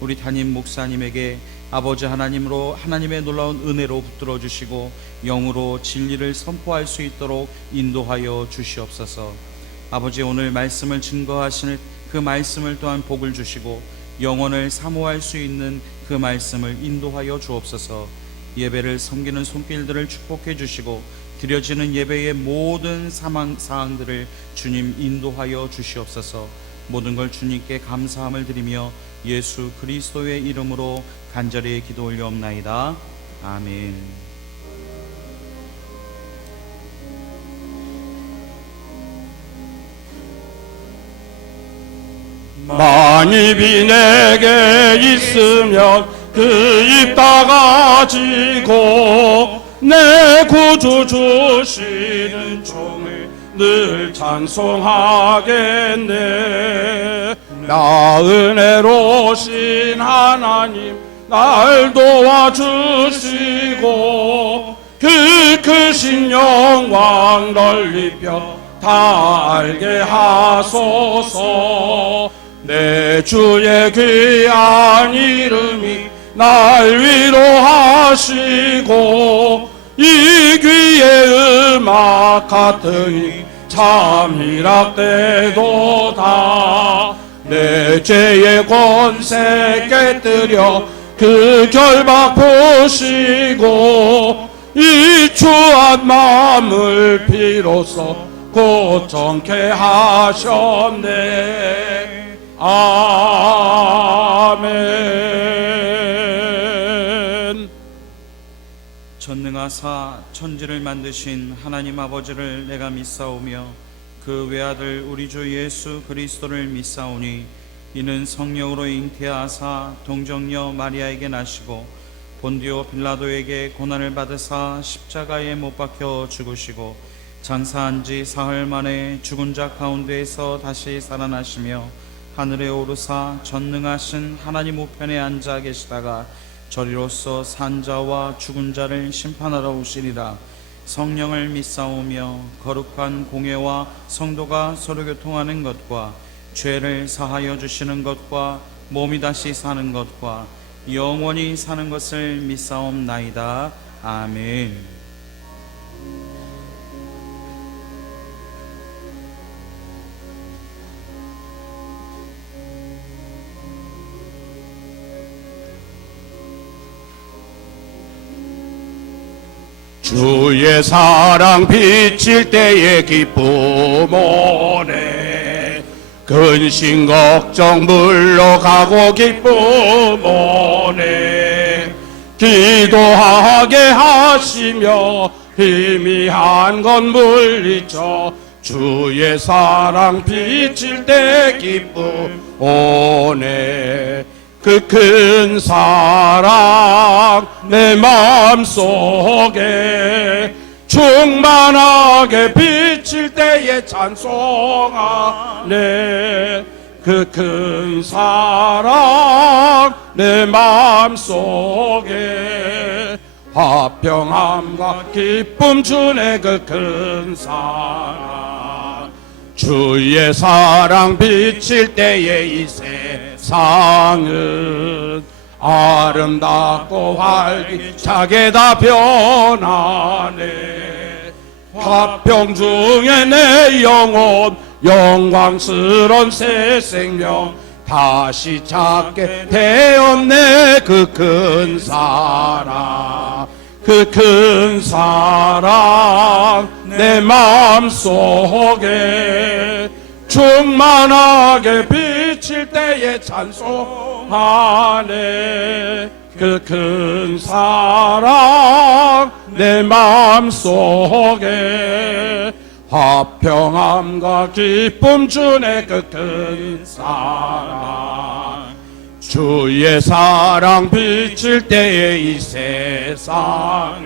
우리 담임 목사님에게 아버지 하나님으로 하나님의 놀라운 은혜로 붙들어 주시고 영으로 진리를 선포할 수 있도록 인도하여 주시옵소서. 아버지, 오늘 말씀을 증거하시는 그 말씀을 또한 복을 주시고 영혼을 사모할 수 있는 그 말씀을 인도하여 주옵소서. 예배를 섬기는 손길들을 축복해 주시고 드려지는 예배의 모든 사항들을 주님 인도하여 주시옵소서. 모든 걸 주님께 감사함을 드리며 예수 그리스도의 이름으로 간절히 기도 올려옵나이다. 아멘. 만입이 내게 있으면 그 입 다 가지고 내 구주 주시는 종을 늘 찬송하겠네. 나 은혜로우신 하나님 날 도와주시고 그 크신 영광 널리 펴 다 알게 하소서. 내 주의 귀한 이름이 날 위로하시고 이 귀의 음악 같으니 참 희락되도다. 내 죄의 권세 깨뜨려 그 결박 보시고 이 추한 마음을 비로소 고정케 하셨네. 아멘. 전능하사 천지를 만드신 하나님 아버지를 내가 믿사오며 그 외아들 우리 주 예수 그리스도를 믿사오니 이는 성령으로 잉태하사 동정녀 마리아에게 나시고 본디오 빌라도에게 고난을 받으사 십자가에 못 박혀 죽으시고 장사한 지 사흘 만에 죽은 자 가운데에서 다시 살아나시며 하늘에 오르사 전능하신 하나님 우편에 앉아 계시다가 저리로서 산자와 죽은 자를 심판하러 오시리라. 성령을 믿사오며 거룩한 공회와 성도가 서로 교통하는 것과 죄를 사하여 주시는 것과 몸이 다시 사는 것과 영원히 사는 것을 믿사옵나이다. 아멘. 주의 사랑 비칠 때의 기쁨 오네. 근심 걱정 물러가고 기쁨 오네. 기도하게 하시며 희미한 건 물리쳐 주의 사랑 비칠 때 기쁨 오네. 그 큰 사랑 내 마음속에 충만하게 비칠 때에 찬송하네. 그 큰 사랑 내 마음속에 화평함과 기쁨 주네. 그 큰 사랑 주의 사랑 비칠 때에 이 세상은 아름답고 활기차게 다 변하네. 화평 중에 내 영혼 영광스런 새 생명 다시 찾게 되었네. 그 큰 사랑 그 큰 사랑 내 마음속에 충만하게 비칠 때에 찬송하네. 그 큰 사랑 내 마음속에 화평함과 기쁨 주네. 그 큰 사랑 주의 사랑 비칠 때에 이 세상을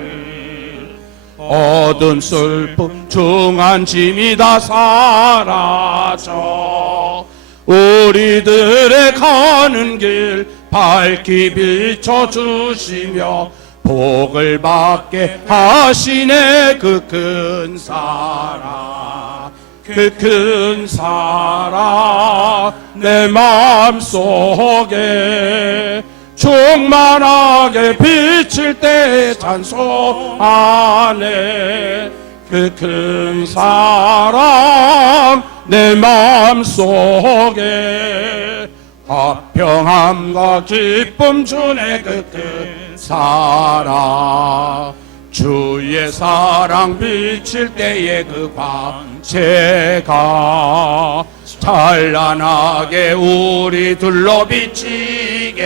어두운 슬픔 중한 짐이 다 사라져 우리들의 가는 길 밝히 비춰주시며 복을 받게 하시네. 그 큰 사랑 그 큰 사랑 내 마음속에 충만하게 비칠 때 찬송 안에 그 큰 사랑 내 마음속에 화평함과 기쁨 주네 그 큰 사랑 주의 사랑 비칠 때에 그 광채가 찬란하게 우리 둘러 비치겠네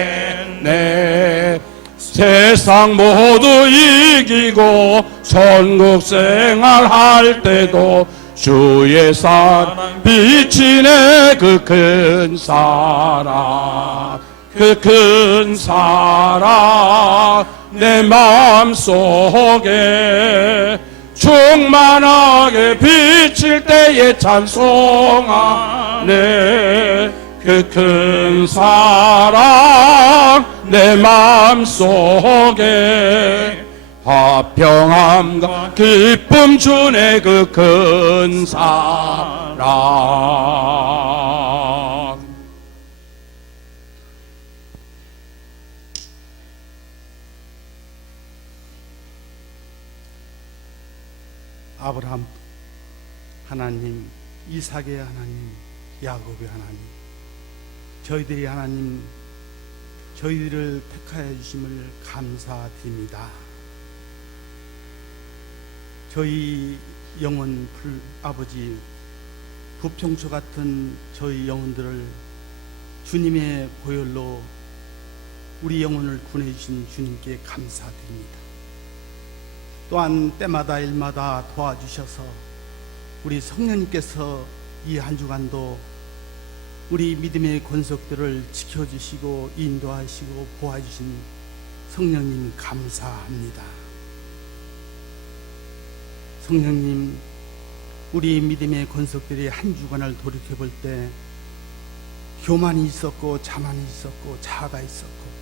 세상 모두 이기고 천국 생활할 때도 주의 사랑 비치네 그 큰 사랑 그 큰 사랑 내 마음속에 충만하게 비칠 때에 찬송하네 그 큰 사랑 내 마음속에 화평함과 기쁨 주네 그 큰 사랑 아브라함 하나님, 이삭의 하나님, 야곱의 하나님, 저희들이 하나님, 저희들을 택하여 주심을 감사드립니다. 저희 영혼 아버지, 부평초 같은 저희 영혼들을 주님의 보혈로 우리 영혼을 구해주신 주님께 감사드립니다. 또한 때마다 일마다 도와주셔서 우리 성령님께서 이 한 주간도 우리 믿음의 권속들을 지켜주시고 인도하시고 보아주신 성령님 감사합니다. 성령님, 우리 믿음의 권속들이 한 주간을 돌이켜볼 때 교만이 있었고 자만이 있었고 자아가 있었고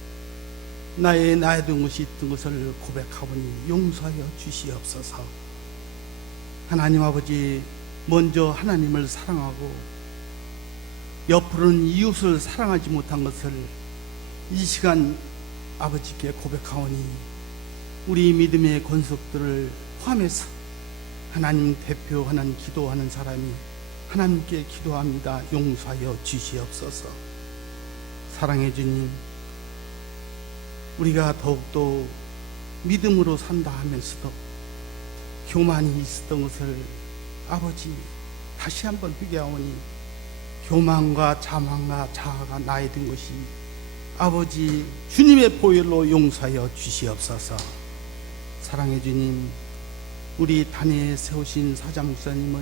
나의 된 것이 있던 것을 고백하오니 용서하여 주시옵소서. 하나님 아버지, 먼저 하나님을 사랑하고 옆으로는 이웃을 사랑하지 못한 것을 이 시간 아버지께 고백하오니 우리 믿음의 권속들을 포함해서 하나님 대표하는 기도하는 사람이 하나님께 기도합니다. 용서하여 주시옵소서. 사랑해 주님, 우리가 더욱더 믿음으로 산다 하면서도 교만이 있었던 것을 아버지 다시 한번 회개하오니 교만과 자만과 자아가 나에 든 것이 아버지 주님의 보혈로 용서하여 주시옵소서. 사랑해 주님, 우리 단에 세우신 사장 목사님을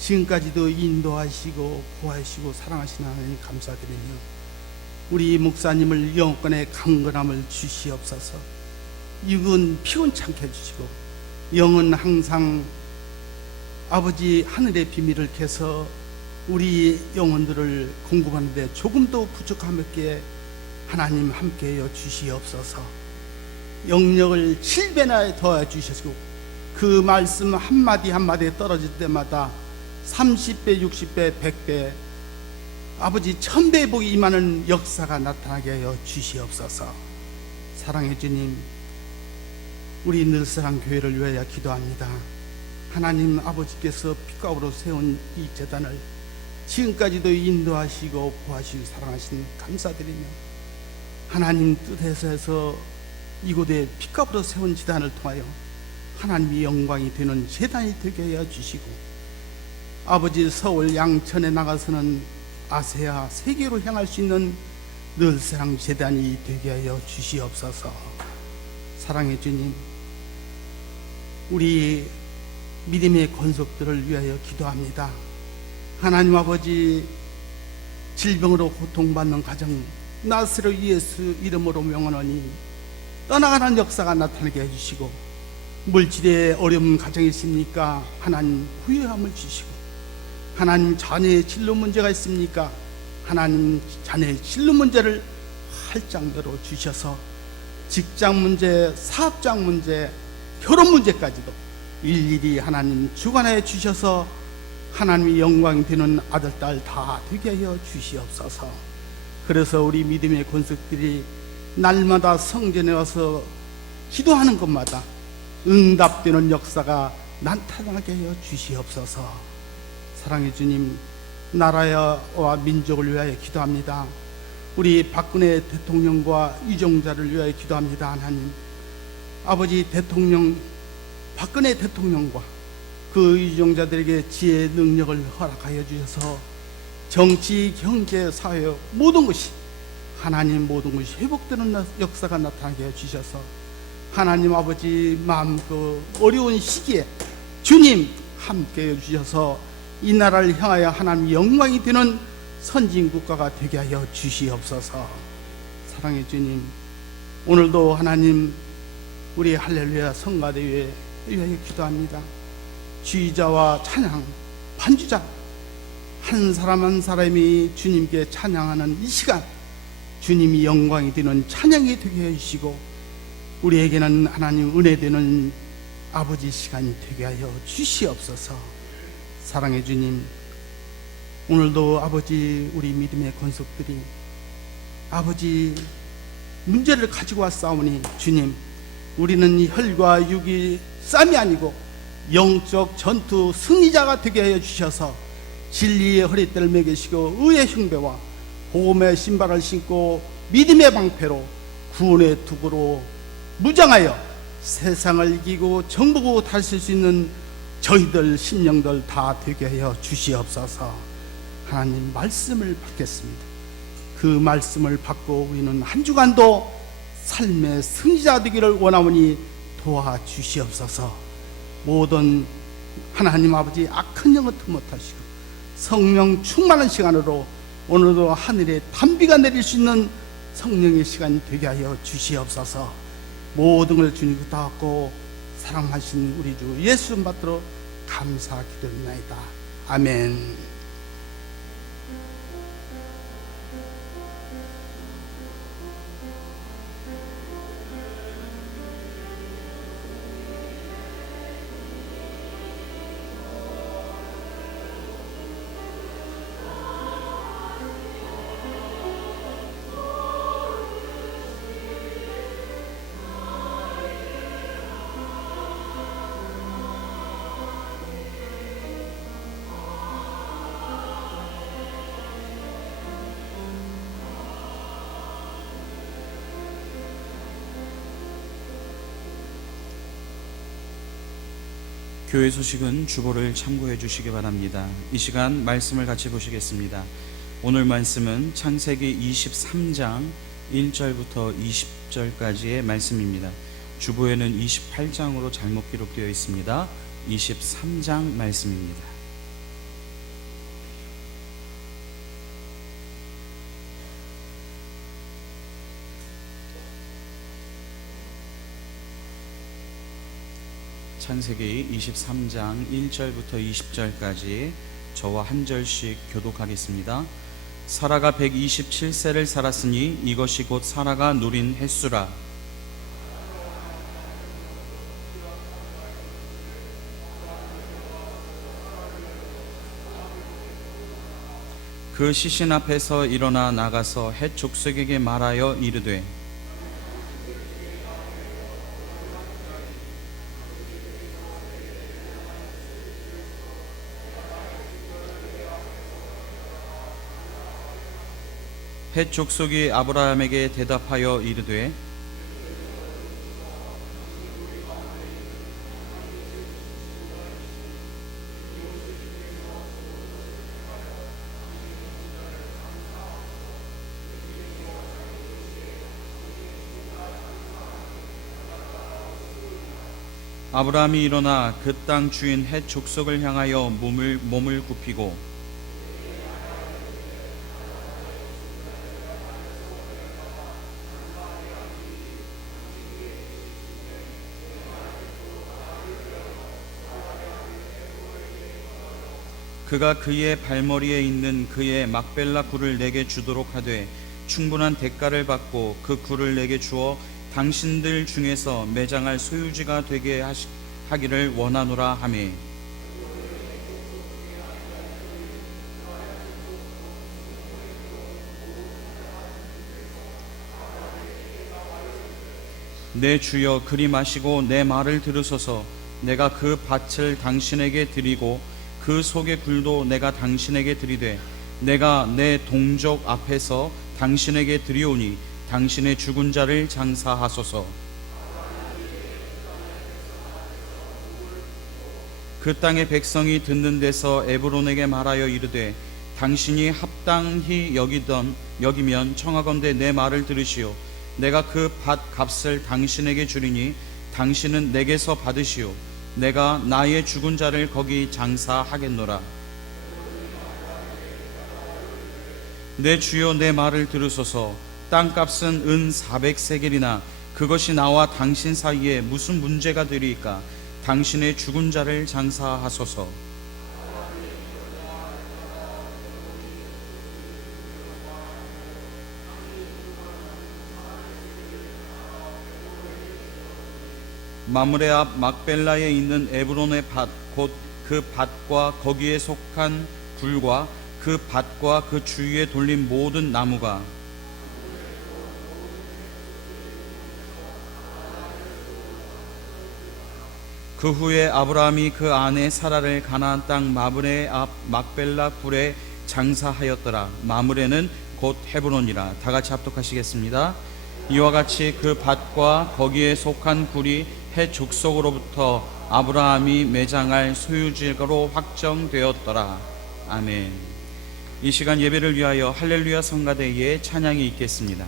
지금까지도 인도하시고 보호하시고 사랑하시는 하나님 감사드리며 우리 목사님을 영권의 강건함을 주시옵소서. 육은 피곤찮게 해주시고 영은 항상 아버지 하늘의 비밀을 캐서 우리 영혼들을 공급하는데 조금도 부족함 없게 하나님 함께하여 주시옵소서. 영역을 7배나 더해 주시고 그 말씀 한마디 한마디에 떨어질 때마다 30배, 60배, 100배 아버지 1000배의 복이 임하는 역사가 나타나게 하여 주시옵소서. 사랑해 주님, 우리 늘사랑 교회를 위하여 기도합니다. 하나님 아버지께서 빛가루로 세운 이 제단을 지금까지도 인도하시고 보호하시고 사랑하신 감사드리며 하나님 뜻에서 해서 이곳에 빛가루로 세운 제단을 통하여 하나님의 영광이 되는 제단이 되게 하여 주시고 아버지 서울 양천에 나가서는 아세아 세계로 향할 수 있는 늘사랑 제단이 되게 하여 주시옵소서. 사랑해 주님, 우리 믿음의 권속들을 위하여 기도합니다. 하나님 아버지, 질병으로 고통받는 가정 나사렛 예수 이름으로 명하노니 떠나가는 역사가 나타나게 해주시고 물질의 어려운 가정이 있습니까? 하나님 후회함을 주시고 하나님 자녀의 진로 문제가 있습니까? 하나님 자녀의 진로 문제를 활짝 열어주셔서 직장 문제, 사업장 문제, 결혼 문제까지도 일일이 하나님 주관하여 주셔서 하나님의 영광이 되는 아들, 딸 다 되게 하여 주시옵소서. 그래서 우리 믿음의 권속들이 날마다 성전에 와서 기도하는 것마다 응답되는 역사가 나타나게 하여 주시옵소서. 사랑의 주님, 나라와 민족을 위하여 기도합니다. 우리 박근혜 대통령과 유정자를 위하여 기도합니다. 하나님, 아버지 대통령 박근혜 대통령과 그 유정자들에게 지혜 능력을 허락하여 주셔서 정치, 경제, 사회 모든 것이 하나님 모든 것이 회복되는 역사가 나타나게 해 주셔서 하나님 아버지 마음 그 어려운 시기에 주님 함께 해 주셔서 이 나라를 향하여 하나님 영광이 되는 선진국가가 되게 하여 주시옵소서. 사랑의 주님, 오늘도 하나님 우리 할렐루야 성가대회에 위하여 기도합니다. 지휘자와 찬양 반주자 한 사람 한 사람이 주님께 찬양하는 이 시간, 주님이 영광이 되는 찬양이 되게 해주시고 우리에게는 하나님 은혜 되는 아버지 시간이 되게 하여 주시옵소서. 사랑의 주님, 오늘도 아버지 우리 믿음의 권속들이 아버지 문제를 가지고 왔사오니 주님, 우리는 혈과 육이 쌈이 아니고 영적 전투 승리자가 되게 하여 주셔서 진리의 허리띠를 매기시고 의의 흉배와 복음의 신발을 신고 믿음의 방패로 구원의 투구로 무장하여 세상을 이기고 정복하고 다실 수 있는 저희들 심령들 다 되게 하여 주시옵소서. 하나님 말씀을 받겠습니다. 그 말씀을 받고 우리는 한 주간도 삶의 승리자 되기를 원하오니 도와주시옵소서. 모든 하나님 아버지 악한 영은 못하시고 성령 충만한 시간으로 오늘도 하늘에 단비가 내릴 수 있는 성령의 시간이 되게 하여 주시옵소서. 모든 걸 주님 부탁하고 사랑하신 우리 주 예수 받들어 감사 기도드리나이다. 아멘. 교회 소식은 주보를 참고해 주시기 바랍니다. 이 시간 말씀을 같이 보시겠습니다. 오늘 말씀은 창세기 23장 1절부터 20절까지의 말씀입니다. 주보에는 28장으로 잘못 기록되어 있습니다. 23장 말씀입니다. 창세기 23장 1절부터 20절까지 저와 한 절씩 교독하겠습니다. 사라가 127세를 살았으니 이것이 곧 사라가 누린 횟수라. 그 시신 앞에서 일어나 나가서 헷 족속에게 말하여 이르되 헷 족속이 아브라함에게 대답하여 이르되 아브라함이 일어나 그 땅 주인 헷 족속을 향하여 몸을 굽히고 그가 그의 발머리에 있는 그의 막벨라 굴을 내게 주도록 하되 충분한 대가를 받고 그 굴을 내게 주어 당신들 중에서 매장할 소유지가 되게 하기를 원하노라 하매 내 주여 그리 마시고 내 말을 들으소서. 내가 그 밭을 당신에게 드리고 그 속의 굴도 내가 당신에게 드리되 내가 내 동족 앞에서 당신에게 드리오니 당신의 죽은 자를 장사하소서. 그 땅의 백성이 듣는 데서 에브론에게 말하여 이르되 당신이 합당히 여기면 청하건대 내 말을 들으시오. 내가 그 밭 값을 당신에게 주리니 당신은 내게서 받으시오. 내가 나의 죽은 자를 거기 장사하겠노라. 내 주여 내 말을 들으소서. 땅값은 은 400세겔이나 그것이 나와 당신 사이에 무슨 문제가 되리이까? 당신의 죽은 자를 장사하소서. 마므레 앞 막벨라에 있는 에브론의 밭 곧 그 밭과 거기에 속한 굴과 그 밭과 그 주위에 돌린 모든 나무가 그 후에 아브라함이 그 아내 사라를 가나안 땅 마므레 앞 막벨라 굴에 장사하였더라. 마므레는 곧 헤브론이라. 다 같이 합독하시겠습니다. 이와 같이 그 밭과 거기에 속한 굴이 해 족속으로부터 아브라함이 매장할 소유지로 확정되었더라. 아멘. 이 시간 예배를 위하여 할렐루야 성가대에 찬양이 있겠습니다.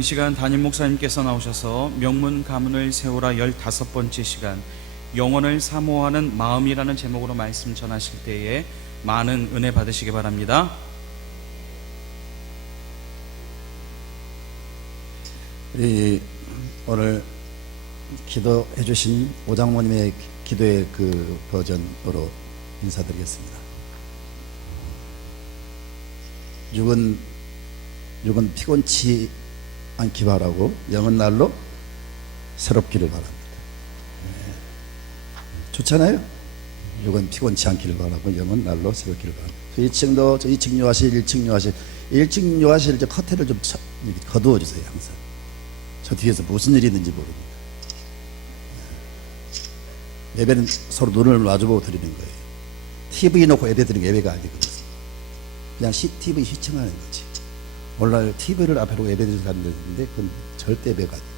이 시간 담임 목사님께서 나오셔서 명문 가문을 세우라 15번째 시간 영혼을 사모하는 마음이라는 제목으로 말씀 전하실 때에 많은 은혜 받으시기 바랍니다. 우리 오늘 기도해 주신 오장모님의 기도의 그 버전으로 인사드리겠습니다. 육은 피곤치 않기 바라고 영은 날로 새롭기를 바랍니다. 좋잖아요. 육은 피곤치 않기를 바라고 영은 날로 새롭기를 바랍니다. 1층도 2층 요하실 1층 요하실 이제 커튼을 좀 거두어 주세요. 항상 저 뒤에서 무슨 일이 있는지 모릅니다. 예배는 서로 눈을 마주보고 드리는 거예요. TV 놓고 예배 드리는 게 예배가 아니거든요. 그냥 TV 시청하는 거지. 오늘날 TV를 앞에 놓고 예배 드리는 사람들 있는데 그건 절대 예배가 아니에요.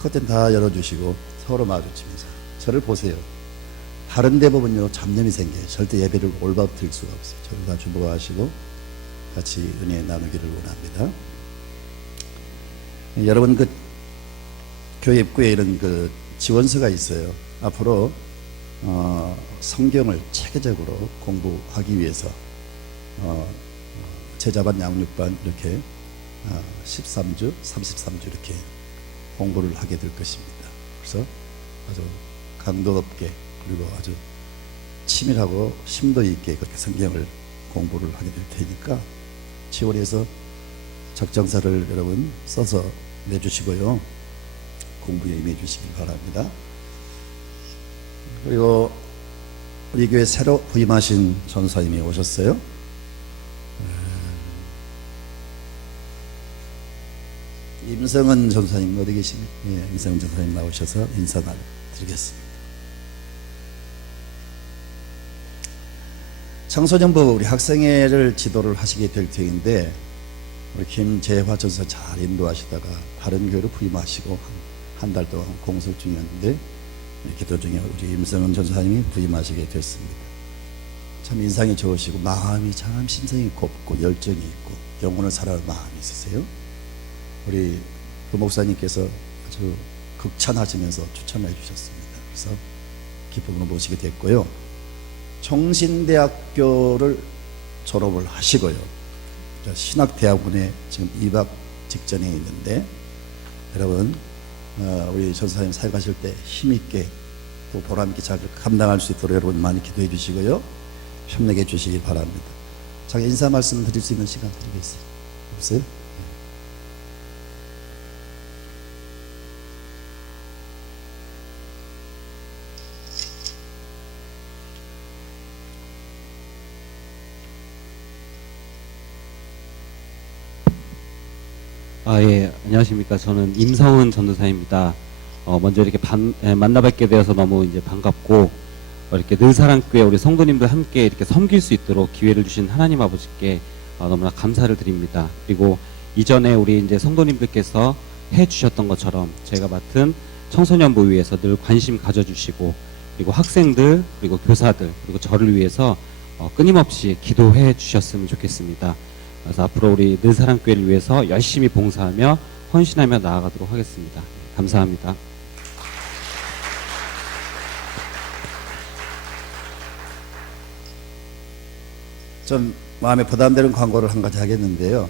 커튼 다 열어주시고 서로 마주치면서 저를 보세요. 다른 데 보면요 잡념이 생겨요. 절대 예배를 올바로 드릴 수가 없어요. 저를 다 주목하시고 같이 은혜 나누기를 원합니다. 여러분 그 교회 입구에 이런 그 지원서가 있어요. 앞으로 성경을 체계적으로 공부하기 위해서 제자반 양육반 이렇게 13주 33주 이렇게 공부를 하게 될 것입니다. 그래서 아주 강도 높게 그리고 아주 치밀하고 심도 있게 그렇게 성경을 공부를 하게 될 테니까 지원해서 적정서를 여러분 써서 내주시고요. 공부에 임해 주시기 바랍니다. 그리고 우리 교회 새로 부임하신 전사님이 오셨어요. 임성은 전사님 어디 계십니까? 예, 임성은 전사님 나오셔서 인사 드리겠습니다. 청소년부 우리 학생회를 지도를 하시게 될 터인데 우리 김재화 전사 잘 인도하시다가 다른 교회로 부임하시고 한 달 동안 공석 중이었는데 기도 중에 우리 임성은 전사님이 부임하시게 됐습니다. 참 인상이 좋으시고 마음이 참 심성이 곱고 열정이 있고 영혼을 사랑하는 마음이 있으세요. 우리 그 목사님께서 아주 극찬하시면서 추천해 주셨습니다. 그래서 기쁨으로 모시게 됐고요. 총신대학교를 졸업을 하시고요. 신학대학원에 지금 입학 직전에 있는데 여러분 우리 전사님 사역하실 때 힘있게 또 보람있게 잘 감당할 수 있도록 여러분 많이 기도해 주시고요. 협력해 주시기 바랍니다. 자기 인사 말씀 드릴 수 있는 시간 드리겠어요. 없어요? 예, 안녕하십니까. 저는 임성은 전도사입니다. 먼저 이렇게 만나 뵙게 되어서 너무 이제 반갑고, 이렇게 늘사랑교회 우리 성도님들 함께 이렇게 섬길 수 있도록 기회를 주신 하나님 아버지께 너무나 감사를 드립니다. 그리고 이전에 우리 이제 성도님들께서 해 주셨던 것처럼 제가 맡은 청소년부 위해서 늘 관심 가져주시고, 그리고 학생들, 그리고 교사들, 그리고 저를 위해서 끊임없이 기도해 주셨으면 좋겠습니다. 그래서 앞으로 우리 늘사랑교회를 위해서 열심히 봉사하며 헌신하며 나아가도록 하겠습니다. 감사합니다. 좀 마음에 부담되는 광고를 한 가지 하겠는데요.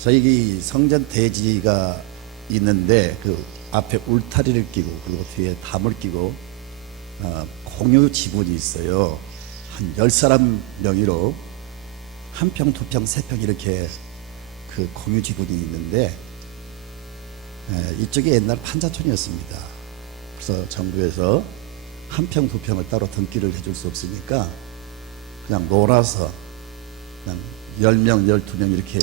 저희 성전 대지가 있는데 그 앞에 울타리를 끼고 그리고 뒤에 담을 끼고 공유 지분이 있어요. 한 10사람 명의로 한 평, 두 평, 세 평 이렇게 그 공유 지분이 있는데 이쪽이 옛날 판자촌이었습니다. 그래서 정부에서 한 평, 두 평을 따로 등기를 해줄 수 없으니까 그냥 놀아서 그냥 10명, 12명 이렇게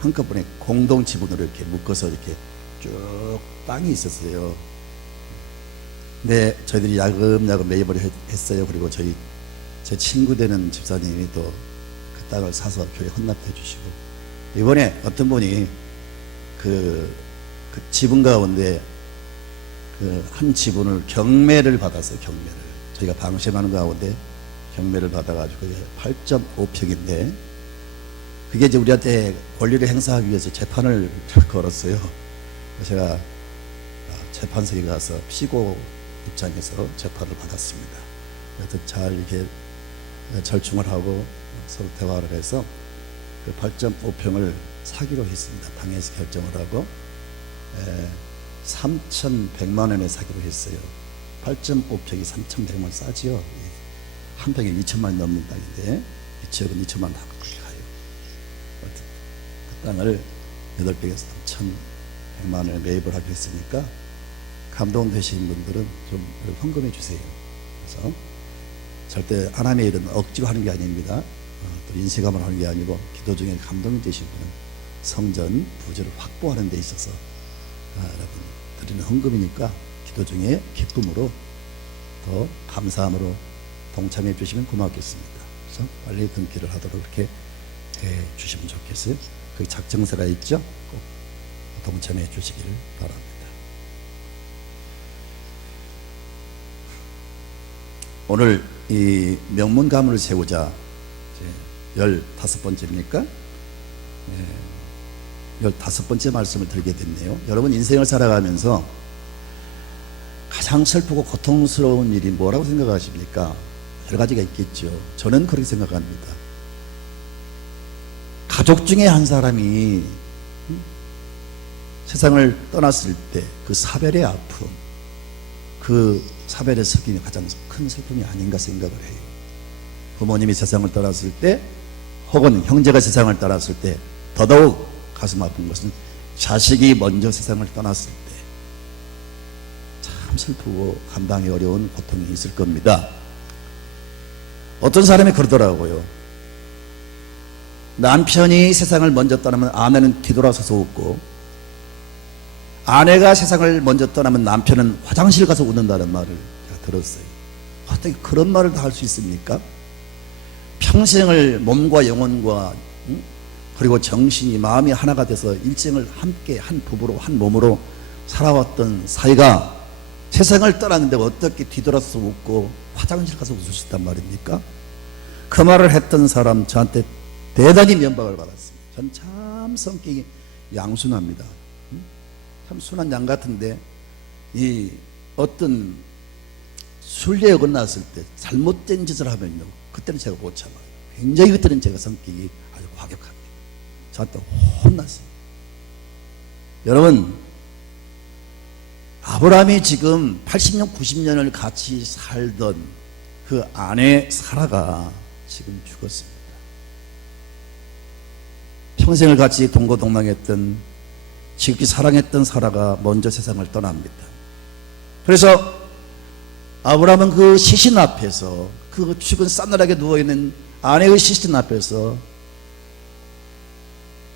한꺼번에 공동 지분으로 이렇게 묶어서 이렇게 쭉 땅이 있었어요. 근데 저희들이 야금야금 매입을 했어요. 그리고 제 친구 되는 집사님이 또 그 땅을 사서 교회 헌납해 주시고, 이번에 어떤 분이 그 지분 가운데 그 한 지분을 경매를 받았어요. 경매를 저희가 방심하는 가운데 경매를 받아가지고 8.5평인데 그게 이제 우리한테 권리를 행사하기 위해서 재판을 걸었어요. 제가 재판석에 가서 피고 입장에서 재판을 받았습니다. 그래서 잘 이렇게 절충을 하고 서로 대화를 해서 그 8.5평을 사기로 했습니다. 당에서 결정을 하고 3,100만 원에 사기로 했어요. 8.5평이 3,100만 싸지요. 한 평에 2천만 원 넘는 땅인데 이 지역은 2천만 원 다 그렇게 가요. 그 땅을 8평에서 3,100만 원에 매입을 하기로 했으니까 감동되신 분들은 좀 헌금해 주세요. 그래서 절대 하나님의 일은 억지로 하는 게 아닙니다. 또 인쇄감을 하는 게 아니고 기도 중에 감동이 되신 분은 성전 부지를 확보하는 데 있어서 여러분 드리는 헌금이니까 기도 중에 기쁨으로 더 감사함으로 동참해 주시면 고맙겠습니다. 그래서 빨리 등기를 하도록 이렇게 해 주시면 좋겠어요. 그 작정서가 있죠? 꼭 동참해 주시기를 바랍니다. 오늘 이 명문가문을 세우자 15번째입니까? 15번째 말씀을 드리게 됐네요. 여러분 인생을 살아가면서 가장 슬프고 고통스러운 일이 뭐라고 생각하십니까? 여러 가지가 있겠죠. 저는 그렇게 생각합니다. 가족 중에 한 사람이 세상을 떠났을 때 그 사별의 아픔, 그 사별의 슬픔이 가장 큰 슬픔이 아닌가 생각을 해요. 부모님이 세상을 떠났을 때 혹은 형제가 세상을 떠났을 때 더더욱 가슴 아픈 것은 자식이 먼저 세상을 떠났을 때 참 슬프고 감당이 어려운 고통이 있을 겁니다. 어떤 사람이 그러더라고요. 남편이 세상을 먼저 떠나면 아내는 뒤돌아서서 웃고, 아내가 세상을 먼저 떠나면 남편은 화장실 가서 웃는다는 말을 제가 들었어요. 어떻게 그런 말을 다 할 수 있습니까? 평생을 몸과 영혼과 그리고 정신이 마음이 하나가 돼서 일생을 함께 한 부부로 한 몸으로 살아왔던 사이가 세상을 떠났는데 어떻게 뒤돌아서 웃고 화장실 가서 웃을 수 있단 말입니까? 그 말을 했던 사람 저한테 대단히 면박을 받았습니다. 전 참 성격이 양순합니다. 참 순한 양 같은데 이 어떤 순리에 어긋났을 때 잘못된 짓을 하면요, 그때는 제가 못 참아요. 굉장히 그때는 제가 성격이 아주 과격합니다. 저한테 혼났어요. 여러분, 아브라함이 지금 80년 90년을 같이 살던 그 아내 사라가 지금 죽었습니다. 평생을 같이 동고동락했던, 지극히 사랑했던 사라가 먼저 세상을 떠납니다. 그래서 아브라함은 그 시신 앞에서, 그 죽은 싸늘하게 누워있는 아내의 시신 앞에서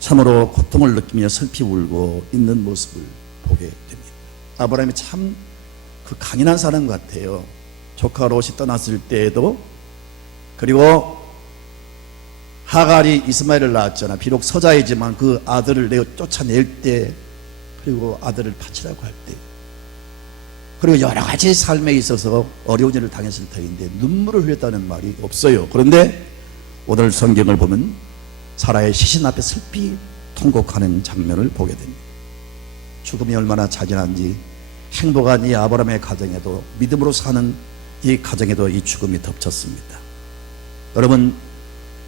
참으로 고통을 느끼며 슬피 울고 있는 모습을 보게 됩니다. 아브라함이 참 그 강인한 사람 같아요. 조카 롯이 떠났을 때에도, 그리고 하갈이 이스마엘을 낳았잖아. 비록 서자이지만 그 아들을 내어 쫓아낼 때, 그리고 아들을 바치라고 할 때, 그리고 여러 가지 삶에 있어서 어려운 일을 당했을 터인데 눈물을 흘렸다는 말이 없어요. 그런데 오늘 성경을 보면 사라의 시신 앞에 슬피 통곡하는 장면을 보게 됩니다. 죽음이 얼마나 잔인한지, 행복한 이 아브라함의 가정에도, 믿음으로 사는 이 가정에도 이 죽음이 덮쳤습니다. 여러분,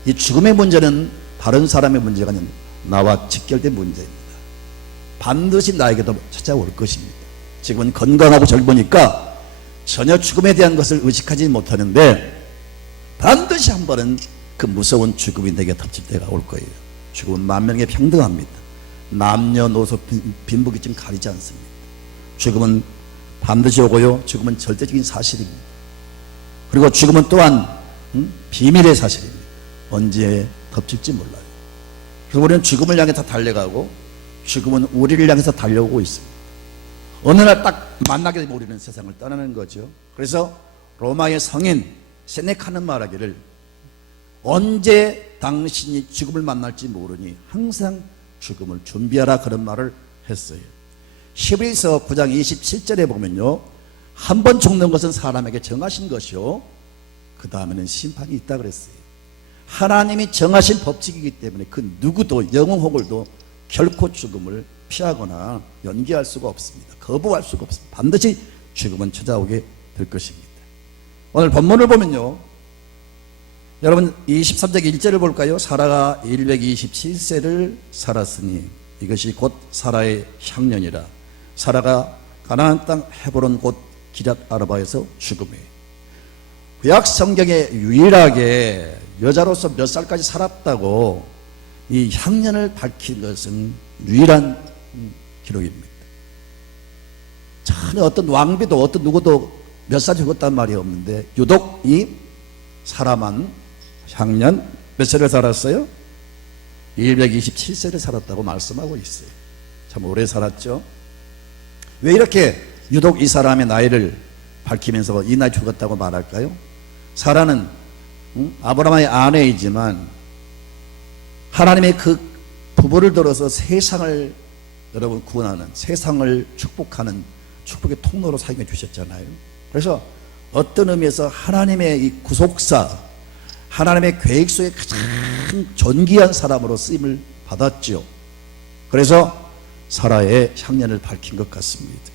이 죽음의 문제는 다른 사람의 문제가 아닌 나와 직결된 문제입니다. 반드시 나에게도 찾아올 것입니다. 지금은 건강하고 젊으니까 전혀 죽음에 대한 것을 의식하지 못하는데 반드시 한 번은 그 무서운 죽음이 내게 덮칠 때가 올 거예요. 죽음은 만명에 평등합니다. 남녀노소 빈부귀천 가리지 않습니다. 죽음은 반드시 오고요. 죽음은 절대적인 사실입니다. 그리고 죽음은 또한 비밀의 사실입니다. 언제 덮칠지 몰라요. 그래서 우리는 죽음을 향해 다 달려가고 죽음은 우리를 향해서 달려오고 있습니다. 어느 날 딱 만나게 되면 우리는 세상을 떠나는 거죠. 그래서 로마의 성인 세네카는 말하기를 언제 당신이 죽음을 만날지 모르니 항상 죽음을 준비하라, 그런 말을 했어요. 히브리서 9장 27절에 보면요, 한 번 죽는 것은 사람에게 정하신 것이요, 그 다음에는 심판이 있다 그랬어요. 하나님이 정하신 법칙이기 때문에 그 누구도 영웅호걸도 결코 죽음을 피하거나 연기할 수가 없습니다. 거부할 수가 없습니다. 반드시 죽음은 찾아오게 될 것입니다. 오늘 본문을 보면요, 여러분 23절 1절을 볼까요? 사라가 127세를 살았으니 이것이 곧 사라의 향년이라. 사라가 가나안 땅 헤브론 곧 기럇 아르바에서 죽음에. 구약 성경에 유일하게 여자로서 몇 살까지 살았다고 이 향년을 밝힌 것은 유일한 기록입니다. 전혀 어떤 왕비도 어떤 누구도 몇 살 죽었단 말이 없는데 유독 이 사람만 향년 몇 세를 살았어요? 127세를 살았다고 말씀하고 있어요. 참 오래 살았죠. 왜 이렇게 유독 이 사람의 나이를 밝히면서 이 나이 죽었다고 말할까요? 사라는 아브라함의 아내이지만 하나님의 그 부부를 들어서 세상을 여러분 구원하는, 세상을 축복하는 축복의 통로로 사용해 주셨잖아요. 그래서 어떤 의미에서 하나님의 이 구속사, 하나님의 계획 속에 가장 존귀한 사람으로 쓰임을 받았죠. 그래서 사라의 향년을 밝힌 것 같습니다.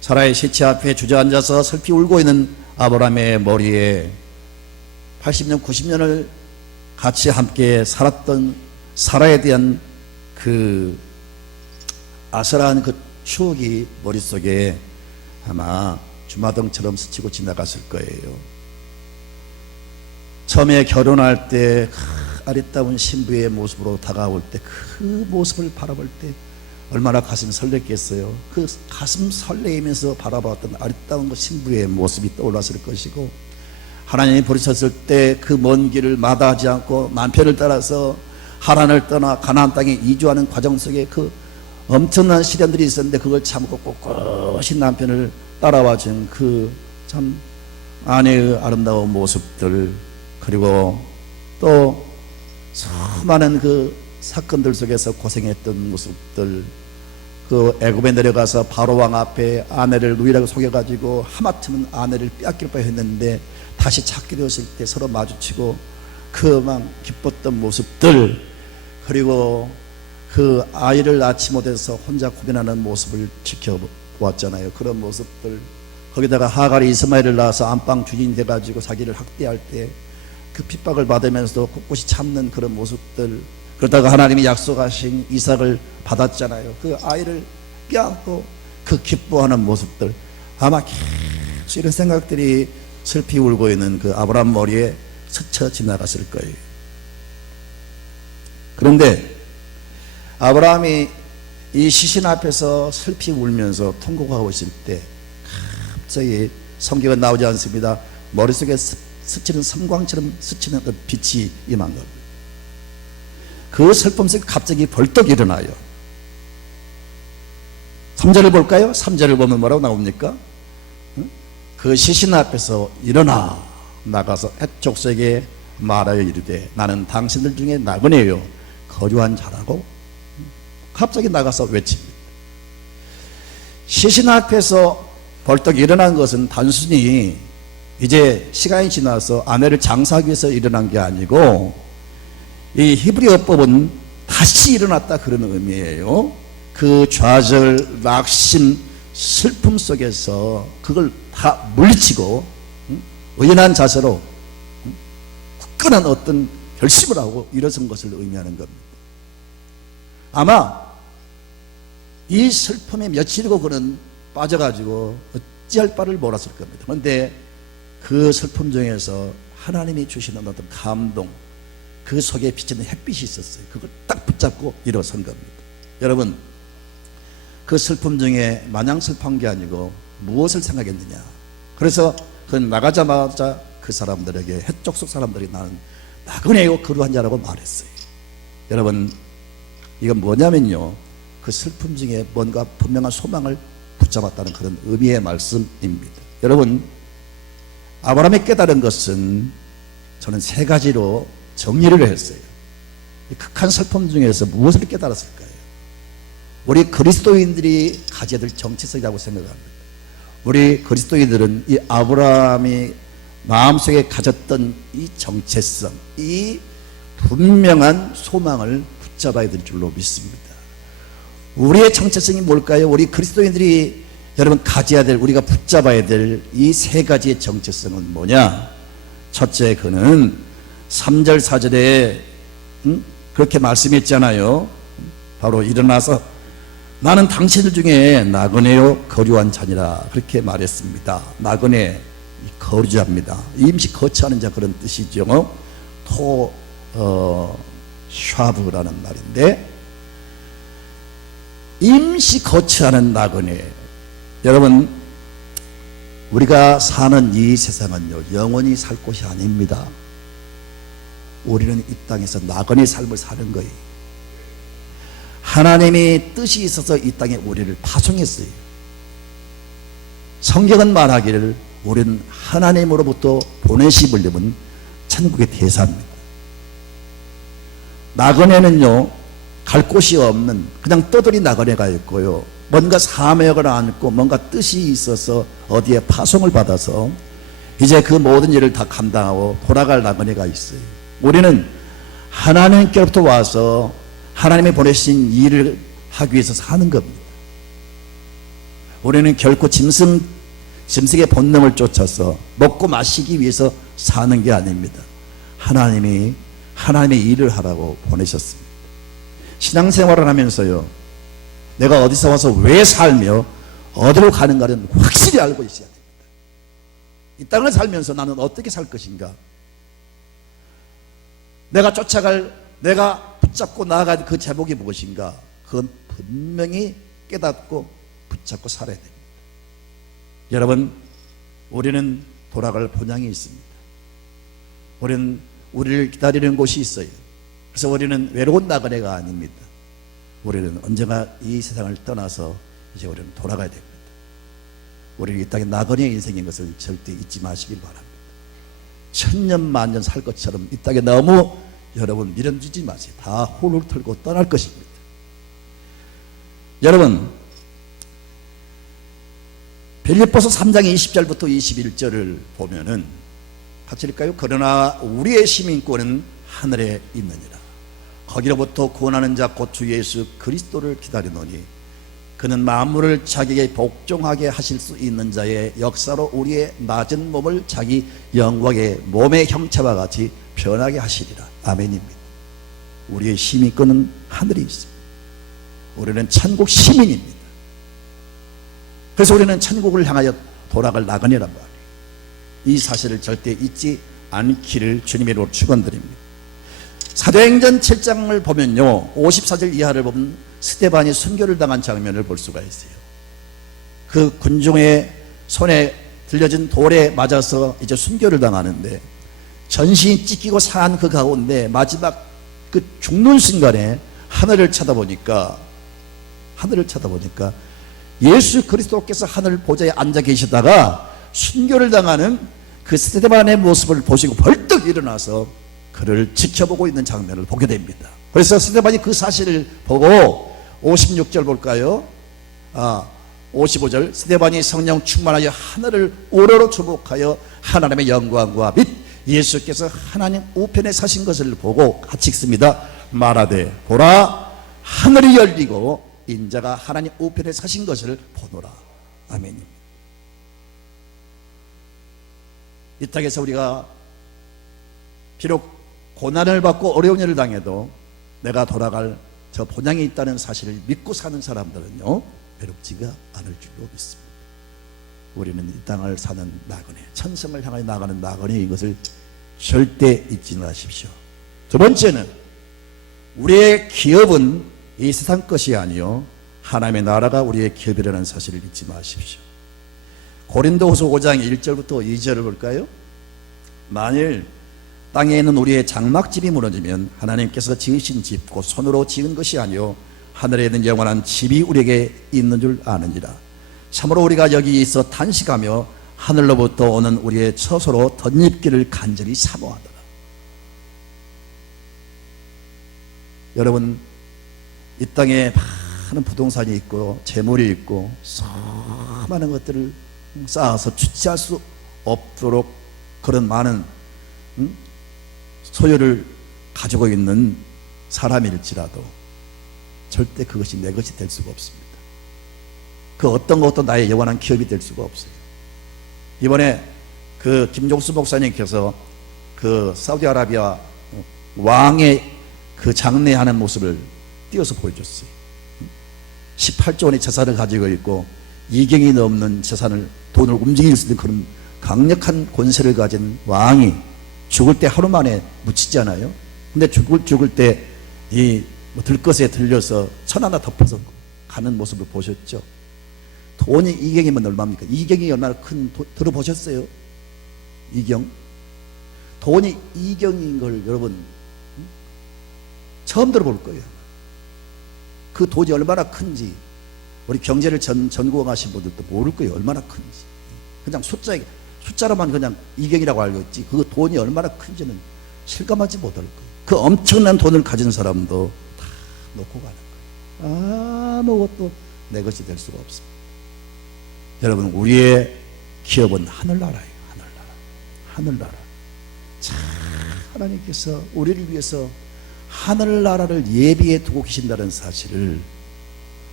사라의 시체 앞에 주저앉아서 슬피 울고 있는 아브라함의 머리에 80년, 90년을 같이 함께 살았던 사라에 대한 그 아슬한 그 추억이 머릿속에 아마 주마등처럼 스치고 지나갔을 거예요. 처음에 결혼할 때 아리따운 신부의 모습으로 다가올 때 그 모습을 바라볼 때 얼마나 가슴이 설렜겠어요. 그 가슴 설레이면서 바라봤던 아리따운 그 신부의 모습이 떠올랐을 것이고, 하나님이 부르셨을 때 그 먼 길을 마다하지 않고 남편을 따라서 하란을 떠나 가나안 땅에 이주하는 과정 속에 그 엄청난 시련들이 있었는데 그걸 참고 꼿꼿이 남편을 따라와 준 그 참 아내의 아름다운 모습들, 그리고 또 수많은 그 사건들 속에서 고생했던 모습들, 그 애굽에 내려가서 바로 왕 앞에 아내를 누이라고 속여가지고 하마터면 아내를 빼앗길 뻔했는데 다시 찾게 되었을 때 서로 마주치고 그만 기뻤던 모습들, 그리고 그 아이를 낳지 못해서 혼자 고민하는 모습을 지켜보았잖아요. 그런 모습들, 거기다가 하갈이 이스마엘을 낳아서 안방 주인이 돼가지고 자기를 학대할 때 그 핍박을 받으면서도 꿋꿋이 참는 그런 모습들, 그러다가 하나님이 약속하신 이삭을 받았잖아요. 그 아이를 껴안고 그 기뻐하는 모습들, 아마 계속 이런 생각들이 슬피 울고 있는 그 아브라함 머리에 스쳐 지나갔을 거예요. 그런데 아브라함이 이 시신 앞에서 슬피 울면서 통곡하고 있을 때 갑자기 성경은 나오지 않습니다. 머릿속에 스치는 섬광처럼 스치는 그 빛이 임한 겁니다. 그 슬픔 속에 갑자기 벌떡 일어나요. 3절을 볼까요? 3절을 보면 뭐라고 나옵니까? 그 시신 앞에서 일어나 나가서 헷족속에게 말하여 이르되 나는 당신들 중에 나그네요 거류한 자라고 갑자기 나가서 외칩니다. 시신 앞에서 벌떡 일어난 것은 단순히 이제 시간이 지나서 아내를 장사하기 위해서 일어난 게 아니고, 이 히브리어법은 다시 일어났다 그런 의미예요. 그 좌절, 낙심, 슬픔 속에서 그걸 다 물리치고 의연한 자세로 굳건한 어떤 결심을 하고 일어선 것을 의미하는 겁니다. 아마 이 슬픔에 며칠이고 그는 빠져가지고 어찌할 바를 몰랐을 겁니다. 그런데 그 슬픔 중에서 하나님이 주시는 어떤 감동, 그 속에 비치는 햇빛이 있었어요. 그걸 딱 붙잡고 일어선 겁니다. 여러분, 그 슬픔 중에 마냥 슬픈 게 아니고 무엇을 생각했느냐. 그래서 그 나가자마자 그 사람들에게, 헷족속 사람들이 나는 나그네요 거류한 자라고 말했어요. 여러분, 이건 뭐냐면요, 그 슬픔 중에 뭔가 분명한 소망을 붙잡았다는 그런 의미의 말씀입니다. 여러분, 아브라함이 깨달은 것은 저는 세 가지로 정리를 했어요. 이 극한 슬픔 중에서 무엇을 깨달았을까요? 우리 그리스도인들이 가져야 될 정체성이라고 생각합니다. 우리 그리스도인들은 이 아브라함이 마음속에 가졌던 이 정체성, 이 분명한 소망을 붙잡아야 될 줄로 믿습니다. 우리의 정체성이 뭘까요? 우리 그리스도인들이 여러분 가져야 될, 우리가 붙잡아야 될 이 세 가지의 정체성은 뭐냐? 첫째, 그는 3절 4절에 그렇게 말씀했잖아요. 바로 일어나서 나는 당신들 중에 나그네요 거류한 자니라 그렇게 말했습니다. 나그네, 거류자입니다. 임시 거처하는 자 그런 뜻이죠. 샤브라는 말인데, 임시 거처하는 나그네. 여러분, 우리가 사는 이 세상은요 영원히 살 곳이 아닙니다. 우리는 이 땅에서 나그네 삶을 사는 거예요. 하나님의 뜻이 있어서 이 땅에 우리를 파송했어요. 성경은 말하기를 우리는 하나님으로부터 보내심을 입은 천국의 대사입니다. 나그네는요 갈 곳이 없는 그냥 떠돌이 나그네가 있고요, 뭔가 사명을 안고 뭔가 뜻이 있어서 어디에 파송을 받아서 이제 그 모든 일을 다 감당하고 돌아갈 나그네가 있어요. 우리는 하나님께로부터 와서 하나님이 보내신 일을 하기 위해서 사는 겁니다. 우리는 결코 짐승의 본능을 쫓아서 먹고 마시기 위해서 사는 게 아닙니다. 하나님이 하나님의 일을 하라고 보내셨습니다. 신앙생활을 하면서요, 내가 어디서 와서 왜 살며 어디로 가는가는 확실히 알고 있어야 됩니다. 이 땅을 살면서 나는 어떻게 살 것인가, 내가 붙잡고 나아갈 그 제목이 무엇인가, 그건 분명히 깨닫고 붙잡고 살아야 됩니다. 여러분, 우리는 돌아갈 본향이 있습니다. 우리는 우리를 기다리는 곳이 있어요. 그래서 우리는 외로운 나그네가 아닙니다. 우리는 언젠가 이 세상을 떠나서 이제 우리는 돌아가야 됩니다. 우리는 이 땅에 나그네의 인생인 것을 절대 잊지 마시길 바랍니다. 천년 만년 살 것처럼 이 땅에 너무 여러분 미련지지 마세요. 다 홀을 털고 떠날 것입니다. 여러분, 빌립보서 3장 20절부터 21절을 보면은 같이 읽을까요? 그러나 우리의 시민권은 하늘에 있느니라. 거기로부터 구원하는 자 곧 주 예수 그리스도를 기다리노니 그는 만물을 자기에게 복종하게 하실 수 있는 자의 역사로 우리의 낮은 몸을 자기 영광의 몸의 형체와 같이 변하게 하시리라. 아멘입니다. 우리의 시민권은 하늘에 있습니다. 우리는 천국 시민입니다. 그래서 우리는 천국을 향하여 돌아갈 나그네란 말이에요. 이 사실을 절대 잊지 않기를 주님의 이름으로 축원드립니다. 사도행전 7장을 보면요, 54절 이하를 보면 스데반이 순교를 당한 장면을 볼 수가 있어요. 그 군중의 손에 들려진 돌에 맞아서 이제 순교를 당하는데 전신이 찢기고 상한 그 가운데 마지막 그 죽는 순간에 하늘을 쳐다보니까 예수 그리스도께서 하늘 보좌에 앉아 계시다가 순교를 당하는 그 스데반의 모습을 보시고 벌떡 일어나서 그를 지켜보고 있는 장면을 보게 됩니다. 그래서 스데반이 그 사실을 보고 56절 볼까요? 55절 스데반이 성령 충만하여 하늘을 우러러 주목하여 하나님의 영광과 및 예수께서 하나님 우편에 서신 것을 보고 같이 읽습니다. 말하되 보라 하늘이 열리고 인자가 하나님 우편에 서신 것을 보노라. 아멘입니다. 이 땅에서 우리가 비록 고난을 받고 어려운 일을 당해도 내가 돌아갈 저 본향이 있다는 사실을 믿고 사는 사람들은요 외롭지가 않을 줄로 믿습니다. 우리는 이 땅을 사는 나그네, 천성을 향하여 나가는 나그네인 것을 절대 잊지 마십시오. 두 번째는 우리의 기업은 이 세상 것이 아니요 하나님의 나라가 우리의 기업이라는 사실을 잊지 마십시오. 고린도후서 5장 1절부터 2절을 볼까요? 만일 땅에 있는 우리의 장막집이 무너지면 하나님께서 지으신 집 곧 손으로 지은 것이 아니요 하늘에 있는 영원한 집이 우리에게 있는 줄 아느니라. 참으로 우리가 여기 있어 탄식하며 하늘로부터 오는 우리의 처소로 덧입기를 간절히 사모하더라. 여러분, 이 땅에 많은 부동산이 있고 재물이 있고 수많은 것들을 쌓아서 주체할 수 없도록 그런 많은 소유를 가지고 있는 사람일지라도 절대 그것이 내 것이 될 수가 없습니다. 그 어떤 것도 나의 영원한 기업이 될 수가 없어요. 이번에 그 김종수 목사님께서 그 사우디아라비아 왕의 그 장례하는 모습을 띄어서 보여줬어요. 18조 원의 재산을 가지고 있고 이경이 넘는 재산을, 돈을 움직일 수 있는 그런 강력한 권세를 가진 왕이 죽을 때 하루 만에 묻히잖아요. 근데 죽을 때 이 들것에 들려서 천 하나 덮어서 가는 모습을 보셨죠? 돈이 이경이면 얼마입니까? 이경이 얼마나 큰 들어보셨어요? 이경? 돈이 이경인 걸 여러분 처음 들어볼 거예요. 그 돈이 얼마나 큰지 우리 경제를 전공하신 분들도 모를 거예요. 얼마나 큰지. 그냥 숫자로만 그냥 이경이라고 알고 있지 그 돈이 얼마나 큰지는 실감하지 못할 거예요. 그 엄청난 돈을 가진 사람도 다 놓고 가는 거예요. 아무것도 내 것이 될 수가 없습니다. 여러분, 우리의 기업은 하늘나라예요. 하늘나라. 자, 하나님께서 우리를 위해서 하늘나라를 예비해 두고 계신다는 사실을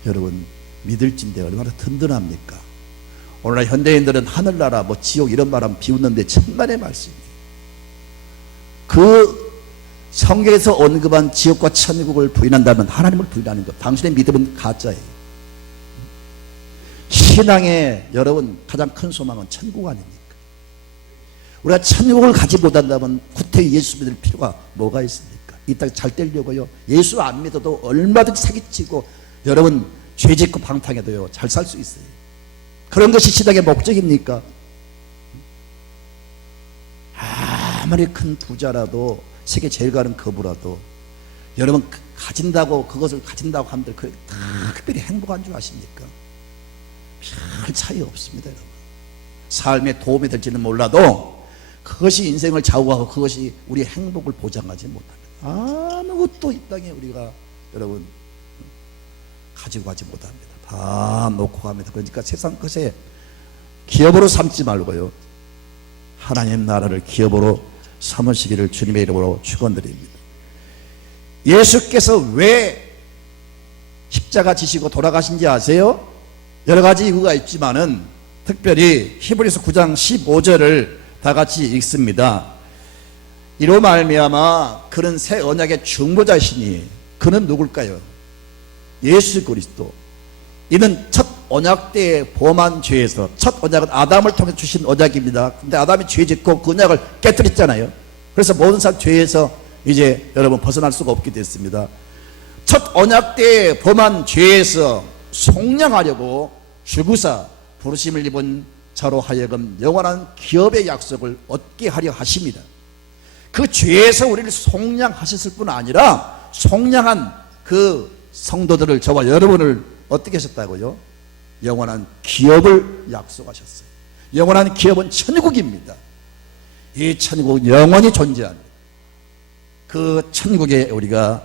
여러분 믿을진데 얼마나 든든합니까? 오늘날 현대인들은 하늘나라, 뭐 지옥 이런 말하면 비웃는데 천만의 말씀이에요. 그 성경에서 언급한 지옥과 천국을 부인한다면 하나님을 부인하는 것, 당신의 믿음은 가짜예요. 신앙의 여러분 가장 큰 소망은 천국 아닙니까? 우리가 천국을 가지 못한다면 구태여 예수 믿을 필요가 뭐가 있습니까? 이 땅 잘 되려고요. 예수 안 믿어도 얼마든지 사기치고 여러분 죄짓고 방탕해도요 잘 살 수 있어요. 그런 것이 신앙의 목적입니까? 아무리 큰 부자라도 세계 제일 가는 거부라도 여러분 가진다고 그것을 가진다고 하는데 그게 특별히 행복한 줄 아십니까? 별 차이 없습니다. 여러분. 삶에 도움이 될지는 몰라도 그것이 인생을 좌우하고 그것이 우리의 행복을 보장하지 못합니다. 아무것도 이 땅에 우리가 여러분 가지고 가지 못합니다. 다 놓고 갑니다. 그러니까 세상 것에 기업으로 삼지 말고요, 하나님 나라를 기업으로 삼으시기를 주님의 이름으로 축원드립니다. 예수께서 왜 십자가 지시고 돌아가신지 아세요? 여러 가지 이유가 있지만은 특별히 히브리서 9장 15절을 다 같이 읽습니다. 이로 말미암아 그는 새 언약의 중보자시니 그는 누굴까요? 예수 그리스도. 이는 첫 언약 때에 범한 죄에서, 첫 언약은 아담을 통해 주신 언약입니다. 근데 아담이 죄 짓고 그 언약을 깨뜨렸잖아요. 그래서 모든 사람 죄에서 이제 여러분 벗어날 수가 없게 됐습니다. 첫 언약 때에 범한 죄에서 속량하려고 죽으사 부르심을 입은 자로 하여금 영원한 기업의 약속을 얻게 하려 하십니다. 그 죄에서 우리를 속량하셨을 뿐 아니라 속량한 그 성도들을, 저와 여러분을 어떻게 하셨다고요? 영원한 기업을 약속하셨어요. 영원한 기업은 천국입니다. 이 천국은 영원히 존재합니다. 그 천국에 우리가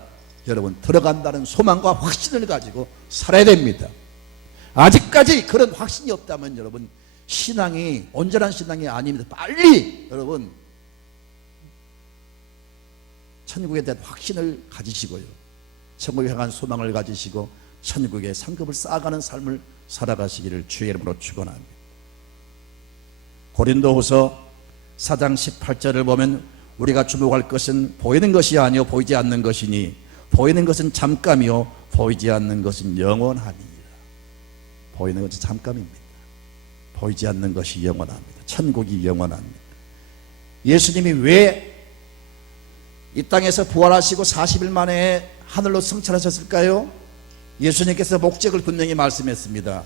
여러분 들어간다는 소망과 확신을 가지고 살아야 됩니다. 아직까지 그런 확신이 없다면 여러분 신앙이 온전한 신앙이 아닙니다. 빨리 여러분 천국에 대한 확신을 가지시고요, 천국에 향한 소망을 가지시고 천국의 상급을 쌓아가는 삶을 살아가시기를 주의 이름으로 축원합니다. 고린도후서 4장 18절을 보면 우리가 주목할 것은 보이는 것이 아니요 보이지 않는 것이니 보이는 것은 잠깐이요 보이지 않는 것은 영원하니라. 보이는 것은 잠깐입니다. 보이지 않는 것이 영원합니다. 천국이 영원합니다. 예수님이 왜 이 땅에서 부활하시고 40일 만에 하늘로 승천하셨을까요? 예수님께서 목적을 분명히 말씀했습니다.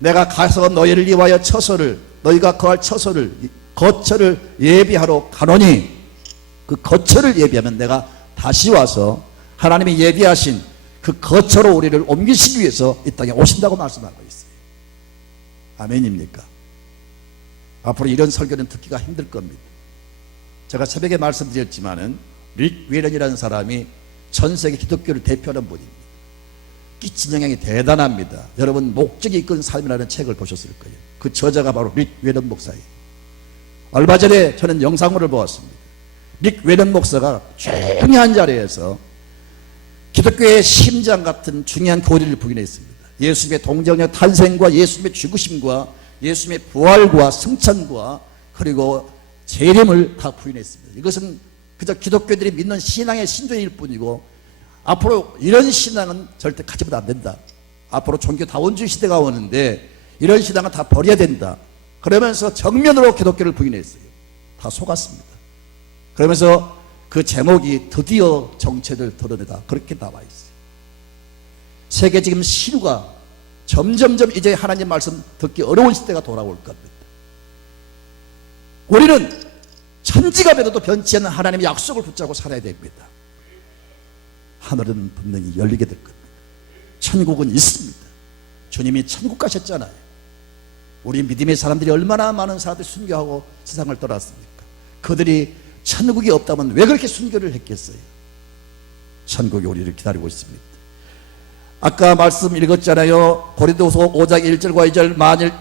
내가 가서 너희를 위하여 처소를, 너희가 거할 처소를, 거처를 예비하러 가노니 그 거처를 예비하면 내가 다시 와서 하나님이 예비하신 그 거처로 우리를 옮기시기 위해서 이 땅에 오신다고 말씀하고 있어요. 아멘입니까? 앞으로 이런 설교는 듣기가 힘들 겁니다. 제가 새벽에 말씀드렸지만은 릭 웨런이라는 사람이 전 세계 기독교를 대표하는 분입니다. 끼친 영향이 대단합니다. 여러분 목적이 이끈 삶이라는 책을 보셨을 거예요. 그 저자가 바로 릭 웨런 목사예요. 얼마 전에 저는 영상을 보았습니다. 믹 웨넌 목사가 중요한 자리에서 기독교의 심장 같은 중요한 교리를 부인했습니다. 예수님의 동정의 탄생과 예수님의 죽으심과 예수님의 부활과 승천과 그리고 재림을 다 부인했습니다. 이것은 그저 기독교들이 믿는 신앙의 신조일 뿐이고 앞으로 이런 신앙은 절대 가지면 안 된다. 앞으로 종교 다원주의 시대가 오는데 이런 신앙은 다 버려야 된다. 그러면서 정면으로 기독교를 부인했어요. 다 속았습니다. 그러면서 그 제목이 드디어 정체를 드러내다 그렇게 나와 있어요. 세계 지금 시류가 점점점 이제 하나님 말씀 듣기 어려운 시대가 돌아올 겁니다. 우리는 천지가 변해도 변치 않는 하나님의 약속을 붙잡고 살아야 됩니다. 하늘은 분명히 열리게 될 겁니다. 천국은 있습니다. 주님이 천국 가셨잖아요. 우리 믿음의 사람들이 얼마나 많은 사람들이 순교하고 세상을 떠났습니까? 그들이 천국이 없다면 왜 그렇게 순교를 했겠어요? 천국이 우리를 기다리고 있습니다. 아까 말씀 읽었잖아요. 고린도서 5장 1절과 2절 만일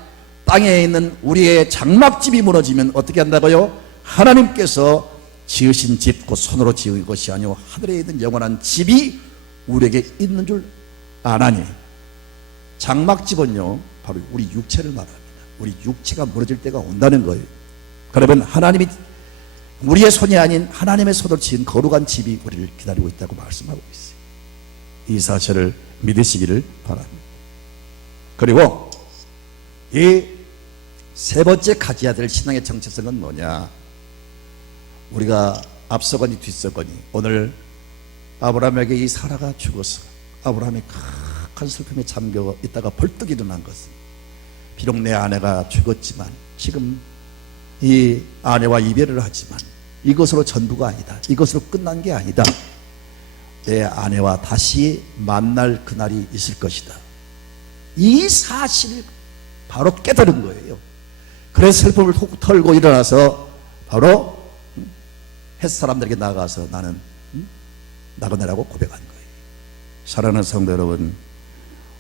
땅에 있는 우리의 장막집이 무너지면 어떻게 한다고요? 하나님께서 지으신 집, 곧 손으로 지은 것이 아니오 하늘에 있는 영원한 집이 우리에게 있는 줄 아나니. 장막집은요 바로 우리 육체를 말합니다. 우리 육체가 무너질 때가 온다는 거예요. 그러면 하나님이 우리의 손이 아닌 하나님의 손으로 지은 거룩한 집이 우리를 기다리고 있다고 말씀하고 있어요. 이 사실을 믿으시기를 바랍니다. 그리고 이 세 번째 가져야 될 신앙의 정체성은 뭐냐? 우리가 앞서거니 뒤서거니 오늘 아브라함에게 이 사라가 죽어서 아브라함이 큰 슬픔에 잠겨 있다가 벌떡 일어난 것은 비록 내 아내가 죽었지만 지금 이 아내와 이별을 하지만 이것으로 전부가 아니다. 이것으로 끝난 게 아니다. 내 아내와 다시 만날 그날이 있을 것이다. 이 사실을 바로 깨달은 거예요. 그래서 슬픔을 톡 털고 일어나서 바로 햇사람들에게 나가서 나는 나그네라고 고백한 거예요. 사랑하는 성도 여러분,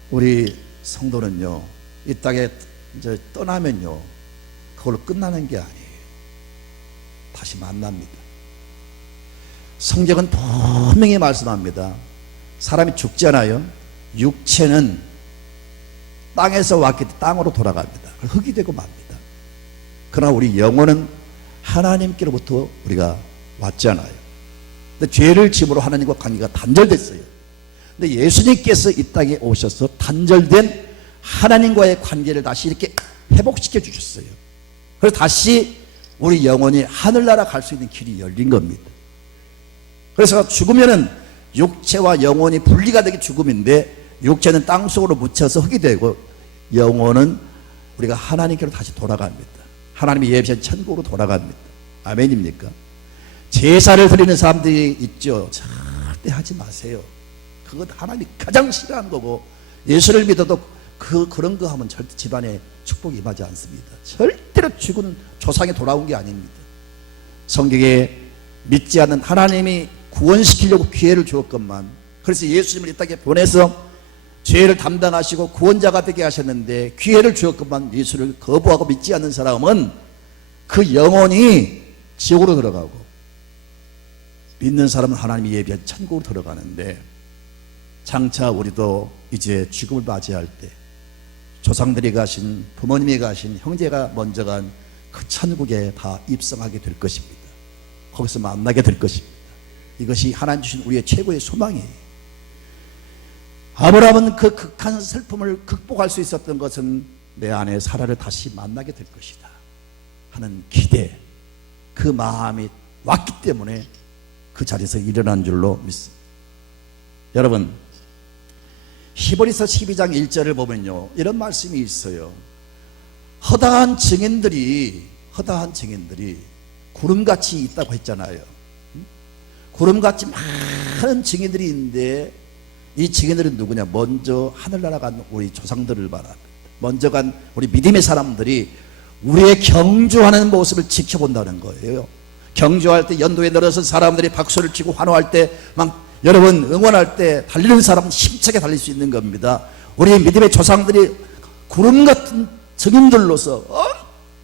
우리 성도는요 이 땅에 이제 떠나면요 그걸로 끝나는 게 아니에요. 다시 만납니다. 성경은 분명히 말씀합니다. 사람이 죽잖아요. 육체는 땅에서 왔기 때문에 땅으로 돌아갑니다. 흙이 되고 맙니다. 그러나 우리 영혼은 하나님께로부터 우리가 왔잖아요. 근데 죄를 지음으로 하나님과 관계가 단절됐어요. 근데 예수님께서 이 땅에 오셔서 단절된 하나님과의 관계를 다시 이렇게 회복시켜 주셨어요. 그래서 다시 우리 영혼이 하늘나라 갈 수 있는 길이 열린 겁니다. 그래서 죽으면은 육체와 영혼이 분리가 되기 죽음인데 육체는 땅속으로 묻혀서 흙이 되고 영혼은 우리가 하나님께로 다시 돌아갑니다. 하나님이 예비하신 천국으로 돌아갑니다. 아멘입니까? 제사를 드리는 사람들이 있죠. 절대 하지 마세요. 그건 하나님이 가장 싫어하는 거고 예수를 믿어도 그런 거 하면 절대 집안에 축복이 임하지 않습니다. 절대로 죽은 조상이 돌아온 게 아닙니다. 성경에 믿지 않는 하나님이 구원시키려고 기회를 주었건만 그래서 예수님을 이 땅에 보내서 죄를 담당하시고 구원자가 되게 하셨는데 기회를 주었건만 예수를 거부하고 믿지 않는 사람은 그 영혼이 지옥으로 들어가고 믿는 사람은 하나님이 예비한 천국으로 들어가는데 장차 우리도 이제 죽음을 맞이할 때 조상들이 가신 부모님이 가신 형제가 먼저 간 그 천국에 다 입성하게 될 것입니다. 거기서 만나게 될 것입니다. 이것이 하나님 주신 우리의 최고의 소망이에요. 아브라함은 그 극한 슬픔을 극복할 수 있었던 것은 내 아내 사라를 다시 만나게 될 것이다 하는 기대, 그 마음이 왔기 때문에 그 자리에서 일어난 줄로 믿습니다. 여러분 히브리서 12장 1절을 보면요 이런 말씀이 있어요. 허다한 증인들이 구름같이 있다고 했잖아요. 구름같이 많은 증인들이 있는데 이 증인들은 누구냐? 먼저 하늘나라 간 우리 조상들을 말합니다. 먼저 간 우리 믿음의 사람들이 우리의 경주하는 모습을 지켜본다는 거예요. 경주할 때 연도에 늘어선 사람들이 박수를 치고 환호할 때 막 여러분 응원할 때 달리는 사람은 힘차게 달릴 수 있는 겁니다. 우리 믿음의 조상들이 구름 같은 증인들로서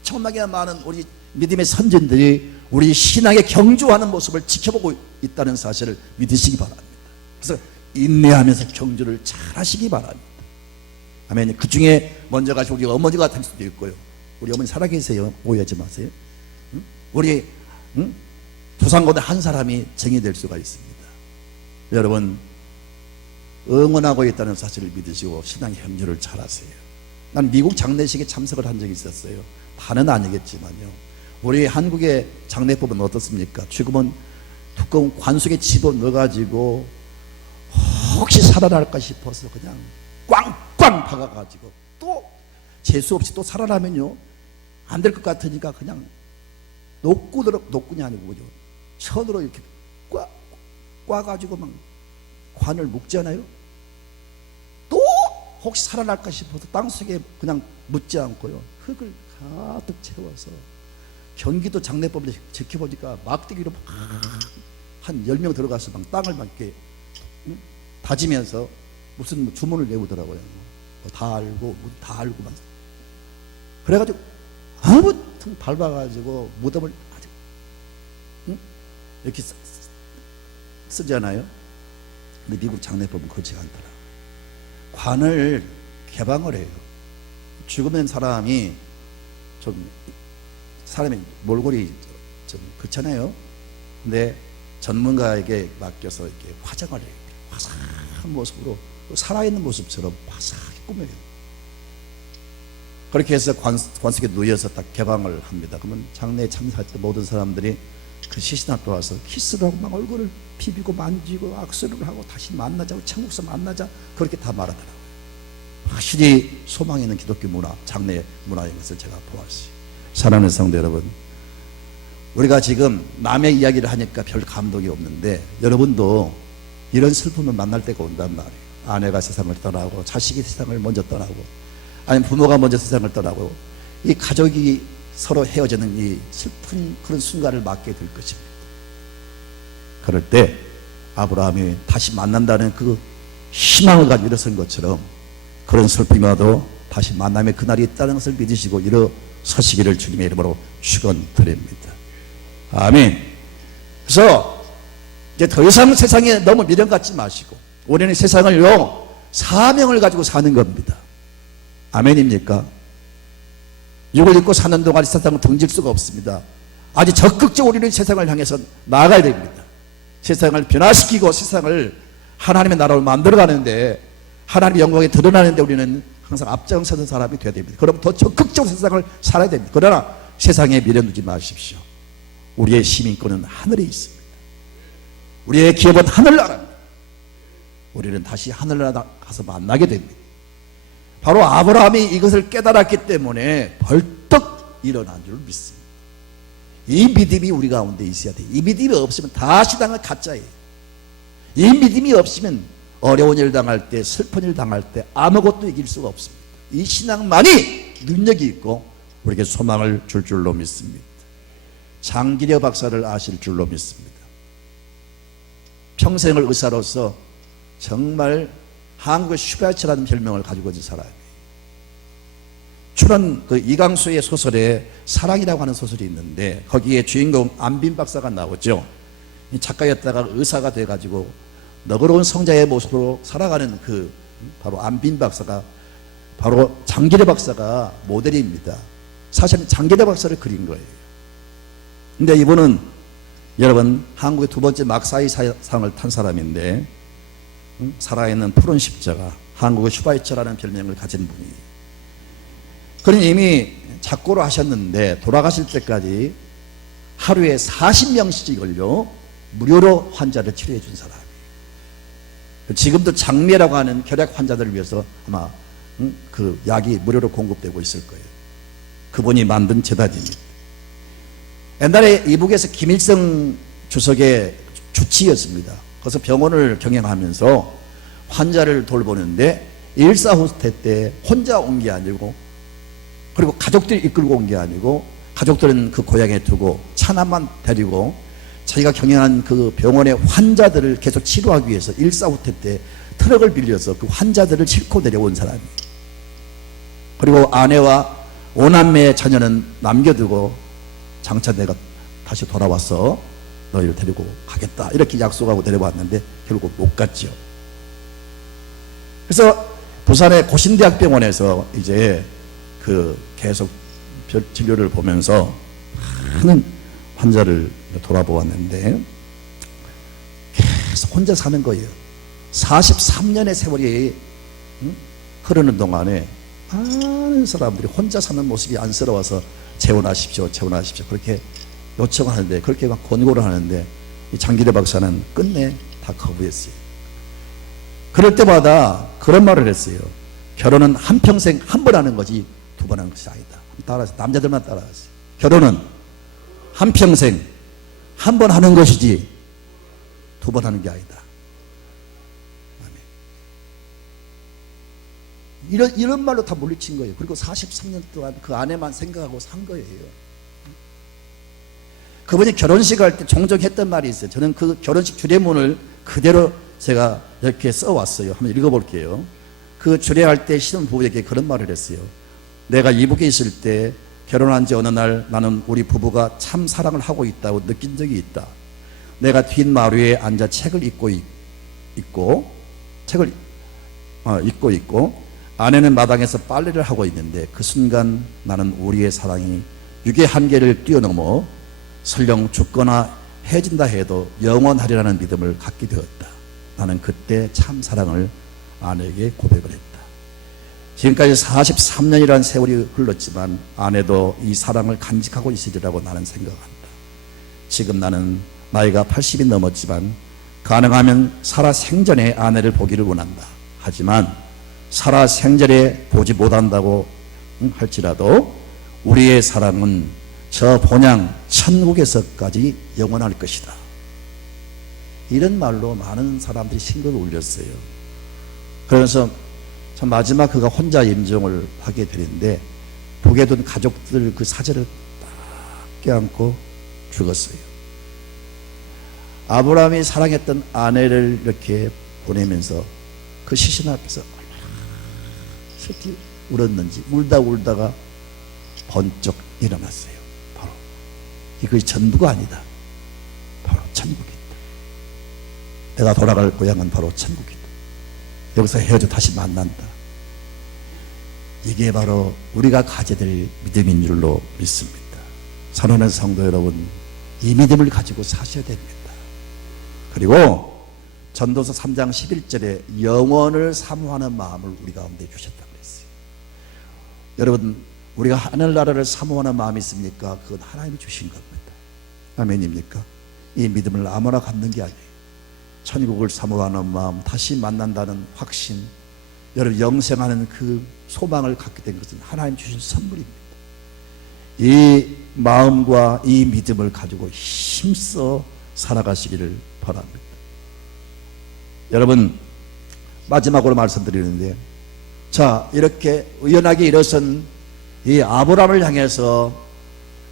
엄청나게 많은 우리 믿음의 선진들이 우리 신앙에 경주하는 모습을 지켜보고 있다는 사실을 믿으시기 바랍니다. 그래서 인내하면서 경주를 잘 하시기 바랍니다. 아멘. 그 중에 먼저 가시 우리 어머니가 될 수도 있고요. 우리 어머니 살아계세요. 오해하지 마세요. 응? 우리 조상고대 한 사람이 정이 될 수가 있습니다. 여러분 응원하고 있다는 사실을 믿으시고 신앙의 경주를 잘 하세요. 난 미국 장례식에 참석을 한 적이 있었어요. 다는 아니겠지만요. 우리 한국의 장례법은 어떻습니까? 지금은 두꺼운 관 속에 집어넣어가지고 혹시 살아날까 싶어서 그냥 꽝꽝 박아가지고 또 재수 없이 또 살아나면요 안 될 것 같으니까 그냥 녹군이 아니고 그죠? 천으로 이렇게 꽈가지고 막 관을 묶잖아요. 또 혹시 살아날까 싶어서 땅속에 그냥 묻지 않고요 흙을 가득 채워서 경기도 장례법을 지켜보니까 막대기로 한 10명 들어가서 막 땅을 막 이렇게 다지면서 무슨 주문을 외우더라고요. 다 알고 다 알고 막 그래가지고 아무튼 밟아가지고 무덤을 아주 이렇게 쓰잖아요. 근데 미국 장례법은 그렇지 않더라. 관을 개방을 해요. 죽으면 사람이 몰골이 좀 그렇잖아요. 근데 전문가에게 맡겨서 이렇게 화장을 해요. 화사한 모습으로 살아있는 모습처럼 화사하게 꾸며요. 그렇게 해서 관 속에 누워서 딱 개방을 합니다. 그러면 장례에 참석할 때 모든 사람들이 그 시신 앞에 와서 키스를 하고 막 얼굴을 비비고 만지고 악수를 하고 다시 만나자고 천국에서 만나자 그렇게 다 말하더라고요. 확실히 소망이 있는 기독교 문화, 장례 문화인 것을 제가 보았어요. 사랑하는 성도 여러분, 우리가 지금 남의 이야기를 하니까 별 감동이 없는데 여러분도 이런 슬픔을 만날 때가 온단 말이에요. 아내가 세상을 떠나고 자식이 세상을 먼저 떠나고 아니면 부모가 먼저 세상을 떠나고 이 가족이 서로 헤어지는 이 슬픈 그런 순간을 맞게 될 것입니다. 그럴 때 아브라함이 다시 만난다는 그 희망을 가지고 일어선 것처럼 그런 슬픔이 와도 다시 만남의 그날이 있다는 것을 믿으시고 일어서시기를 주님의 이름으로 축원드립니다. 아멘. 그래서 이제 더 이상 세상에 너무 미련 갖지 마시고 우리는 세상을요 사명을 가지고 사는 겁니다. 아멘입니까? 육을 입고 사는 동안 세상은 등질 수가 없습니다. 아주 적극적으로 우리는 세상을 향해서 나아가야 됩니다. 세상을 변화시키고 세상을 하나님의 나라로 만들어가는데 하나님의 영광이 드러나는데 우리는 항상 앞장서는 사람이 되어야 됩니다. 그럼 더 적극적으로 세상을 살아야 됩니다. 그러나 세상에 미련 두지 마십시오. 우리의 시민권은 하늘에 있습니다. 우리의 기업은 하늘나라입니다. 우리는 다시 하늘나라 가서 만나게 됩니다. 바로 아브라함이 이것을 깨달았기 때문에 벌떡 일어난 줄 믿습니다. 이 믿음이 우리 가운데 있어야 돼요. 이 믿음이 없으면 다 신앙은 가짜예요. 이 믿음이 없으면 어려운 일 당할 때 슬픈 일 당할 때 아무것도 이길 수가 없습니다. 이 신앙만이 능력이 있고 우리에게 소망을 줄 줄로 믿습니다. 장기려 박사를 아실 줄로 믿습니다. 평생을 의사로서 정말 한국의 슈바츠라는 별명을 가지고 있는 사람이에요. 출연 그 이강수의 소설에 사랑이라고 하는 소설이 있는데 거기에 주인공 안빈 박사가 나오죠. 작가였다가 의사가 돼가지고 너그러운 성자의 모습으로 살아가는 그 바로 안빈 박사가 바로 장기려 박사가 모델입니다. 사실은 장기려 박사를 그린 거예요. 근데 이분은 여러분 한국의 두 번째 막사이 상을 탄 사람인데 살아있는 푸른 십자가 한국의 슈바이처라는 별명을 가진 분이에요. 그는 이미 작고를 하셨는데 돌아가실 때까지 하루에 40명씩을요 무료로 환자를 치료해 준 사람이에요. 지금도 장례라고 하는 결핵 환자들을 위해서 아마 그 약이 무료로 공급되고 있을 거예요. 그분이 만든 재단입니다. 옛날에 이북에서 김일성 주석의 주치였습니다. 그래서 병원을 경영하면서 환자를 돌보는데 일사후퇴 때 혼자 온 게 아니고 그리고 가족들이 이끌고 온 게 아니고 가족들은 그 고향에 두고 차남만 데리고 자기가 경영한 그 병원의 환자들을 계속 치료하기 위해서 일사후퇴 때 트럭을 빌려서 그 환자들을 싣고 내려온 사람이에요. 그리고 아내와 5남매의 자녀는 남겨두고 장차 내가 다시 돌아와서 너희를 데리고 가겠다 이렇게 약속하고 데려왔는데 결국 못 갔죠. 그래서 부산의 고신대학병원에서 이제 그 계속 진료를 보면서 많은 환자를 돌아보았는데 계속 혼자 사는 거예요. 43년의 세월이 흐르는 동안에 많은 사람들이 혼자 사는 모습이 안쓰러워서 재혼하십시오, 재혼하십시오 그렇게 요청하는데, 그렇게 막 권고를 하는데 이 장기대 박사는 끝내 다 거부했어요. 그럴 때마다 그런 말을 했어요. 결혼은 한평생 한 번 하는 거지 두 번 하는 것이 아니다. 따라서 남자들만 따라하세요. 결혼은 한평생 한 번 하는 것이지 두 번 하는 게 아니다. 이런 말로 다 물리친 거예요. 그리고 43년 동안 그 아내만 생각하고 산 거예요. 그분이 결혼식 할 때 종종 했던 말이 있어요. 저는 그 결혼식 주례문을 그대로 제가 이렇게 써왔어요. 한번 읽어볼게요. 그 주례할 때 신혼부부에게 그런 말을 했어요. 내가 이북에 있을 때 결혼한 지 어느 날 나는 우리 부부가 참 사랑을 하고 있다고 느낀 적이 있다. 내가 뒷마루에 앉아 책을 읽고 있고 아내는 마당에서 빨래를 하고 있는데 그 순간 나는 우리의 사랑이 육의 한계를 뛰어넘어 설령 죽거나 헤어진다 해도 영원하리라는 믿음을 갖게 되었다. 나는 그때 참 사랑을 아내에게 고백을 했다. 지금까지 43년이라는 세월이 흘렀지만 아내도 이 사랑을 간직하고 있으리라고 나는 생각한다. 지금 나는 나이가 80이 넘었지만 가능하면 살아 생전에 아내를 보기를 원한다. 하지만 살아 생전에 보지 못한다고 할지라도 우리의 사랑은 저 본향 천국에서까지 영원할 것이다. 이런 말로 많은 사람들이 신경을 울렸어요. 그러면서 참 마지막 그가 혼자 임종을 하게 되는데 북에 둔 가족들 그 사제를 딱 껴안고 죽었어요. 아브라함이 사랑했던 아내를 이렇게 보내면서 그 시신 앞에서 얼마나 슬피 울었는지 울다가 번쩍 일어났어요. 바로 이것이 전부가 아니다. 바로 천국이다. 내가 돌아갈 고향은 바로 천국이다. 여기서 헤어져 다시 만난다. 이게 바로 우리가 가져야 될 믿음인 줄로 믿습니다. 사랑하는 성도 여러분, 이 믿음을 가지고 사셔야 됩니다. 그리고 전도서 3장 11절에 영원을 사모하는 마음을 우리 가운데 주셨다고 했어요. 여러분, 우리가 하늘나라를 사모하는 마음이 있습니까? 그건 하나님이 주신 겁니다. 아멘입니까? 이 믿음을 아무나 갖는 게 아니에요. 천국을 사모하는 마음, 다시 만난다는 확신, 여러분 영생하는 그 소망을 갖게 된 것은 하나님 주신 선물입니다. 이 마음과 이 믿음을 가지고 힘써 살아가시기를 바랍니다. 여러분, 마지막으로 말씀드리는데, 자, 이렇게 의연하게 일어선 이 아브라함을 향해서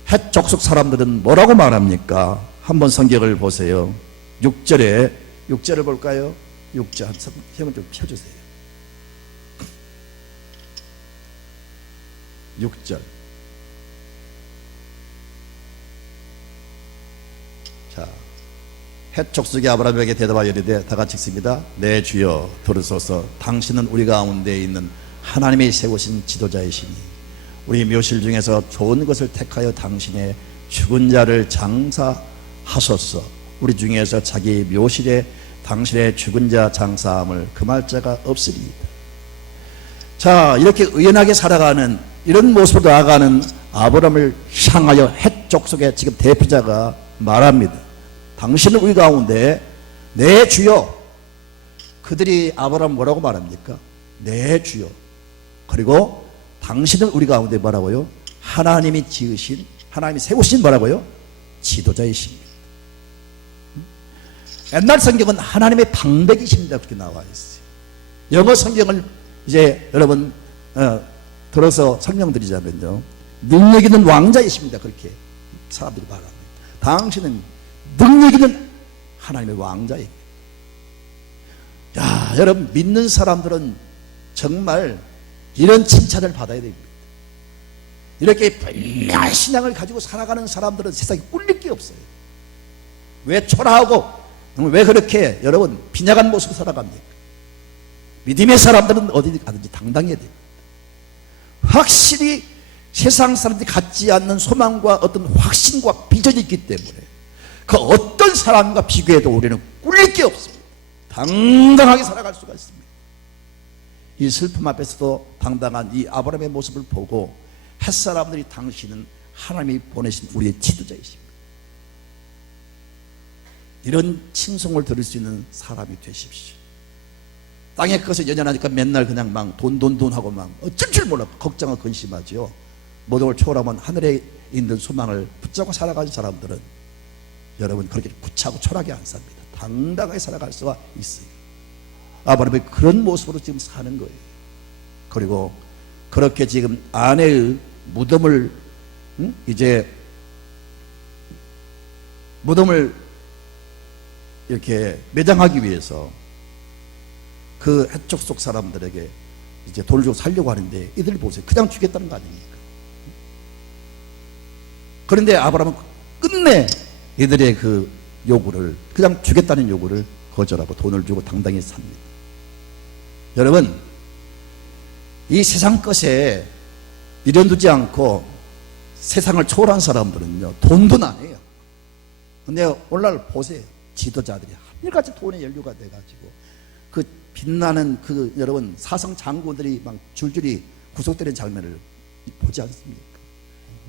헷 족속 사람들은 뭐라고 말합니까? 한번 성경을 보세요. 6절을 볼까요? 6절 형을 좀 펴주세요. 6절. 자, 헷 족속이 아브라함에게 대답하여 이르되 다 같이 읽습니다. 내 주여 들으소서. 당신은 우리 가운데 있는 하나님이 세우신 지도자이시니 우리 묘실 중에서 좋은 것을 택하여 당신의 죽은 자를 장사하소서. 우리 중에서 자기 묘실에 당신의 죽은 자 장사함을 금할 자가 없으리이다. 자, 이렇게 의연하게 살아가는 이런 모습으로 나아가는 아브라함을 향하여 헷 족속의 지금 대표자가 말합니다. 당신은 우리 가운데 내 주여. 그들이 아브라함 뭐라고 말합니까? 내 주여. 그리고 당신은 우리 가운데 뭐라고요? 하나님이 지으신, 하나님이 세우신 뭐라고요? 지도자이십니다. 옛날 성경은 하나님의 방백이십니다. 그렇게 나와 있어요. 영어 성경을 이제 여러분 들어서 설명드리자면요, 능력 있는 왕자이십니다. 그렇게 사람들이 말합니다. 당신은 능력 있는 하나님의 왕자입니다. 야, 여러분, 믿는 사람들은 정말 이런 칭찬을 받아야 됩니다. 이렇게 분명한 신앙을 가지고 살아가는 사람들은 세상에 꿀릴 게 없어요. 왜 초라하고 왜 그렇게 여러분 빈약한 모습으로 살아갑니까? 믿음의 사람들은 어디 가든지 당당해야 됩니다. 확실히 세상 사람들이 갖지 않는 소망과 어떤 확신과 비전이 있기 때문에 그 어떤 사람과 비교해도 우리는 꿀릴 게 없습니다. 당당하게 살아갈 수가 있습니다. 이 슬픔 앞에서도 당당한 이 아브라함의 모습을 보고 햇사람들이 당신은 하나님이 보내신 우리의 지도자이십니다. 이런 칭송을 들을 수 있는 사람이 되십시오. 땅의 것에 연연하니까 맨날 그냥 막 돈 하고 막 어쩔 줄 몰라 걱정하고 근심하죠. 모든 걸 초월하면 하늘에 있는 소망을 붙잡고 살아가는 사람들은 여러분 그렇게 구차고 초라하게 안 삽니다. 당당하게 살아갈 수가 있어요. 아브라함이 그런 모습으로 지금 사는 거예요. 그리고 그렇게 지금 아내의 무덤을 이제 무덤을 이렇게 매장하기 위해서 그 해쪽 속 사람들에게 이제 돈을 주고 살려고 하는데 이들 보세요. 그냥 주겠다는 거 아닙니까? 그런데 아브라함은 끝내 이들의 그 요구를 그냥 주겠다는 요구를 거절하고 돈을 주고 당당히 삽니다. 여러분 이 세상 것에 미련 두지 않고 세상을 초월한 사람들은요 돈도 안 해요. 근데 오늘날 보세요. 지도자들이 한일같이 돈의 연류가 돼가지고 그 빛나는 그 여러분 사성 장군들이 막 줄줄이 구속되는 장면을 보지 않습니까?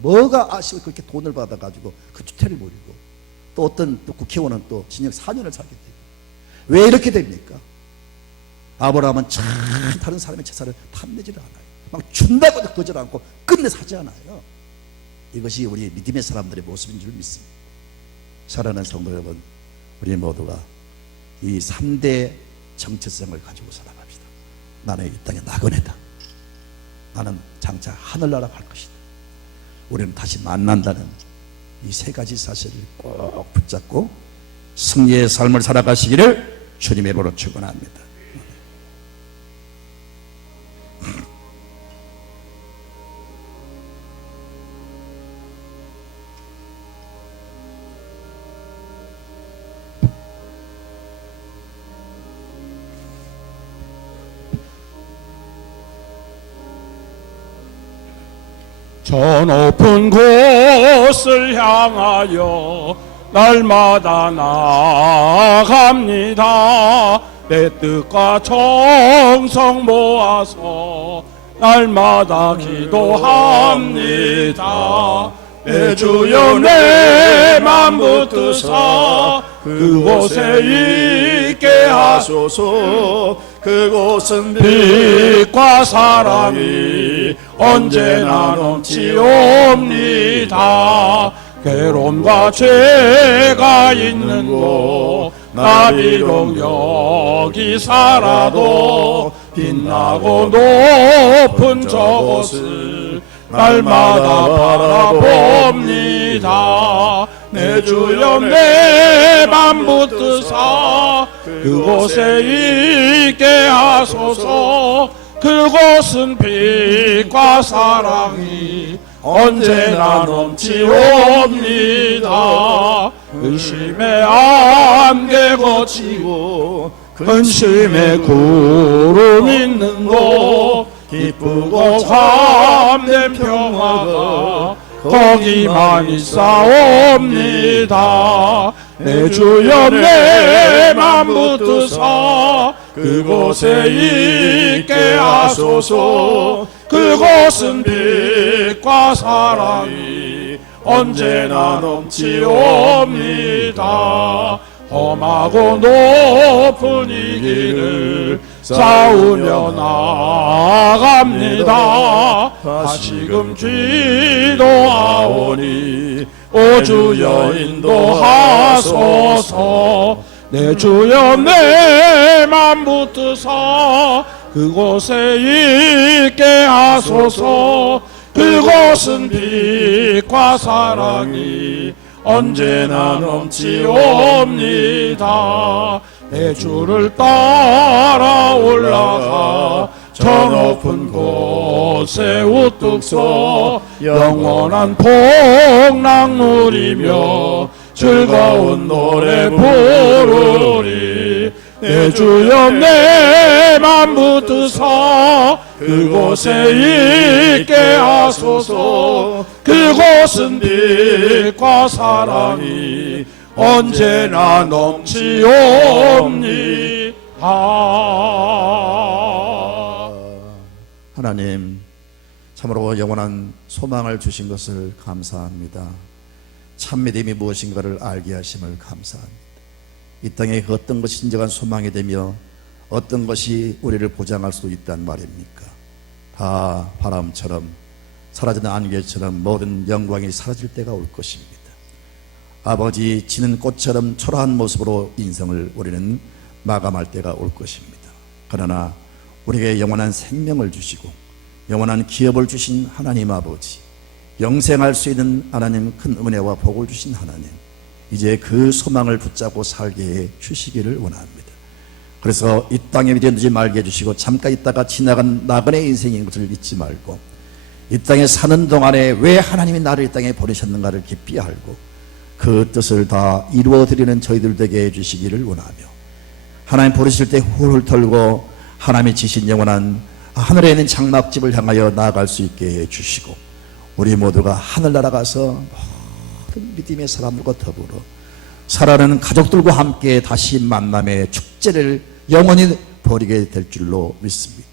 뭐가 아쉬워 그렇게 돈을 받아가지고 그 주태를 부리고 또 어떤 또 국회의원은 또 징역 4년을 살게 되고 왜 이렇게 됩니까? 아브라함은 참 다른 사람의 재산을 탐내지를 않아요. 막 준다고 해도 거절 않고 끝내 사지 않아요. 이것이 우리 믿음의 사람들의 모습인 줄 믿습니다. 사랑하는 성도 여러분, 우리 모두가 이 3대 정체성을 가지고 살아갑시다. 나는 이 땅의 나그네다. 나는 장차 하늘나라 갈 것이다. 우리는 다시 만난다는 이 3가지 사실을 꼭 붙잡고 승리의 삶을 살아가시기를 주님의 이름으로 축원합니다. 저 높은 곳을 향하여 날마다 나아갑니다. 내 뜻과 정성 모아서 날마다 기도합니다. 내 주여 내 맘 붙드사 그곳에 있게 하소서. 그곳은 빛과 사랑이 언제나 넘치옵니다. 괴로움과 죄가 있는 곳 나 비록 여기 살아도 빛나고 높은 저곳을 날마다 바라봅니다. 내 주여 내 맘 붙드사 그곳에 있게 하소서. 그곳은 빛과 사랑이 언제나 넘치옵니다. 의심의 안개 거치고 근심의 구름 있는 곳 기쁘고 참된 평화가 거기만 있사옵니다. 내 주여 내 맘 붙드사 그곳에 있게 하소서. 그곳은 빛과 사랑이 언제나 넘치옵니다. 험하고 높은 이 길을 싸우며 나아갑니다. 다시금 기도하오니 오 주여 인도하소서. 내 주여 내 맘 붙드사 그곳에 있게 하소서. 그곳은 빛과 사랑이 언제나 넘치옵니다. 내 주를 따라 올라가 저 높은 곳에 우뚝 서 영원한 복락 누리며 즐거운 노래 부르리. 내 주여 내 맘 붙드사 그곳에 있게 하소서. 그곳은 빛과 사랑이 언제나 넘치옵니다. 하나님, 참으로 영원한 소망을 주신 것을 감사합니다. 참 믿음이 무엇인가를 알게 하심을 감사합니다. 이 땅에 그 어떤 것이 진정한 소망이 되며 어떤 것이 우리를 보장할 수 있단 말입니까? 다 바람처럼 사라지는 안개처럼 모든 영광이 사라질 때가 올 것입니다. 아버지, 지는 꽃처럼 초라한 모습으로 인생을 우리는 마감할 때가 올 것입니다. 그러나 우리에게 영원한 생명을 주시고 영원한 기업을 주신 하나님 아버지, 영생할 수 있는 하나님, 큰 은혜와 복을 주신 하나님, 이제 그 소망을 붙잡고 살게 해 주시기를 원합니다. 그래서 이 땅에 믿어두지 말게 해주시고 잠깐 있다가 지나간 나그네 인생인 것을 잊지 말고 이 땅에 사는 동안에 왜 하나님이 나를 이 땅에 보내셨는가를 깊이 알고 그 뜻을 다 이루어드리는 저희들 되게 해주시기를 원하며 하나님 부르실 때 훌훌 털고 하나님이 지신 영원한 하늘에 있는 장막집을 향하여 나아갈 수 있게 해주시고 우리 모두가 하늘나라 가서 모든 믿음의 사람들과 더불어 살아가는 가족들과 함께 다시 만남의 축제를 영원히 벌이게 될 줄로 믿습니다.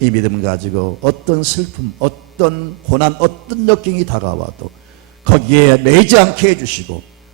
이 믿음 가지고 어떤 슬픔, 어떤 고난, 어떤 역경이 다가와도 거기에 매지 않게 해주시고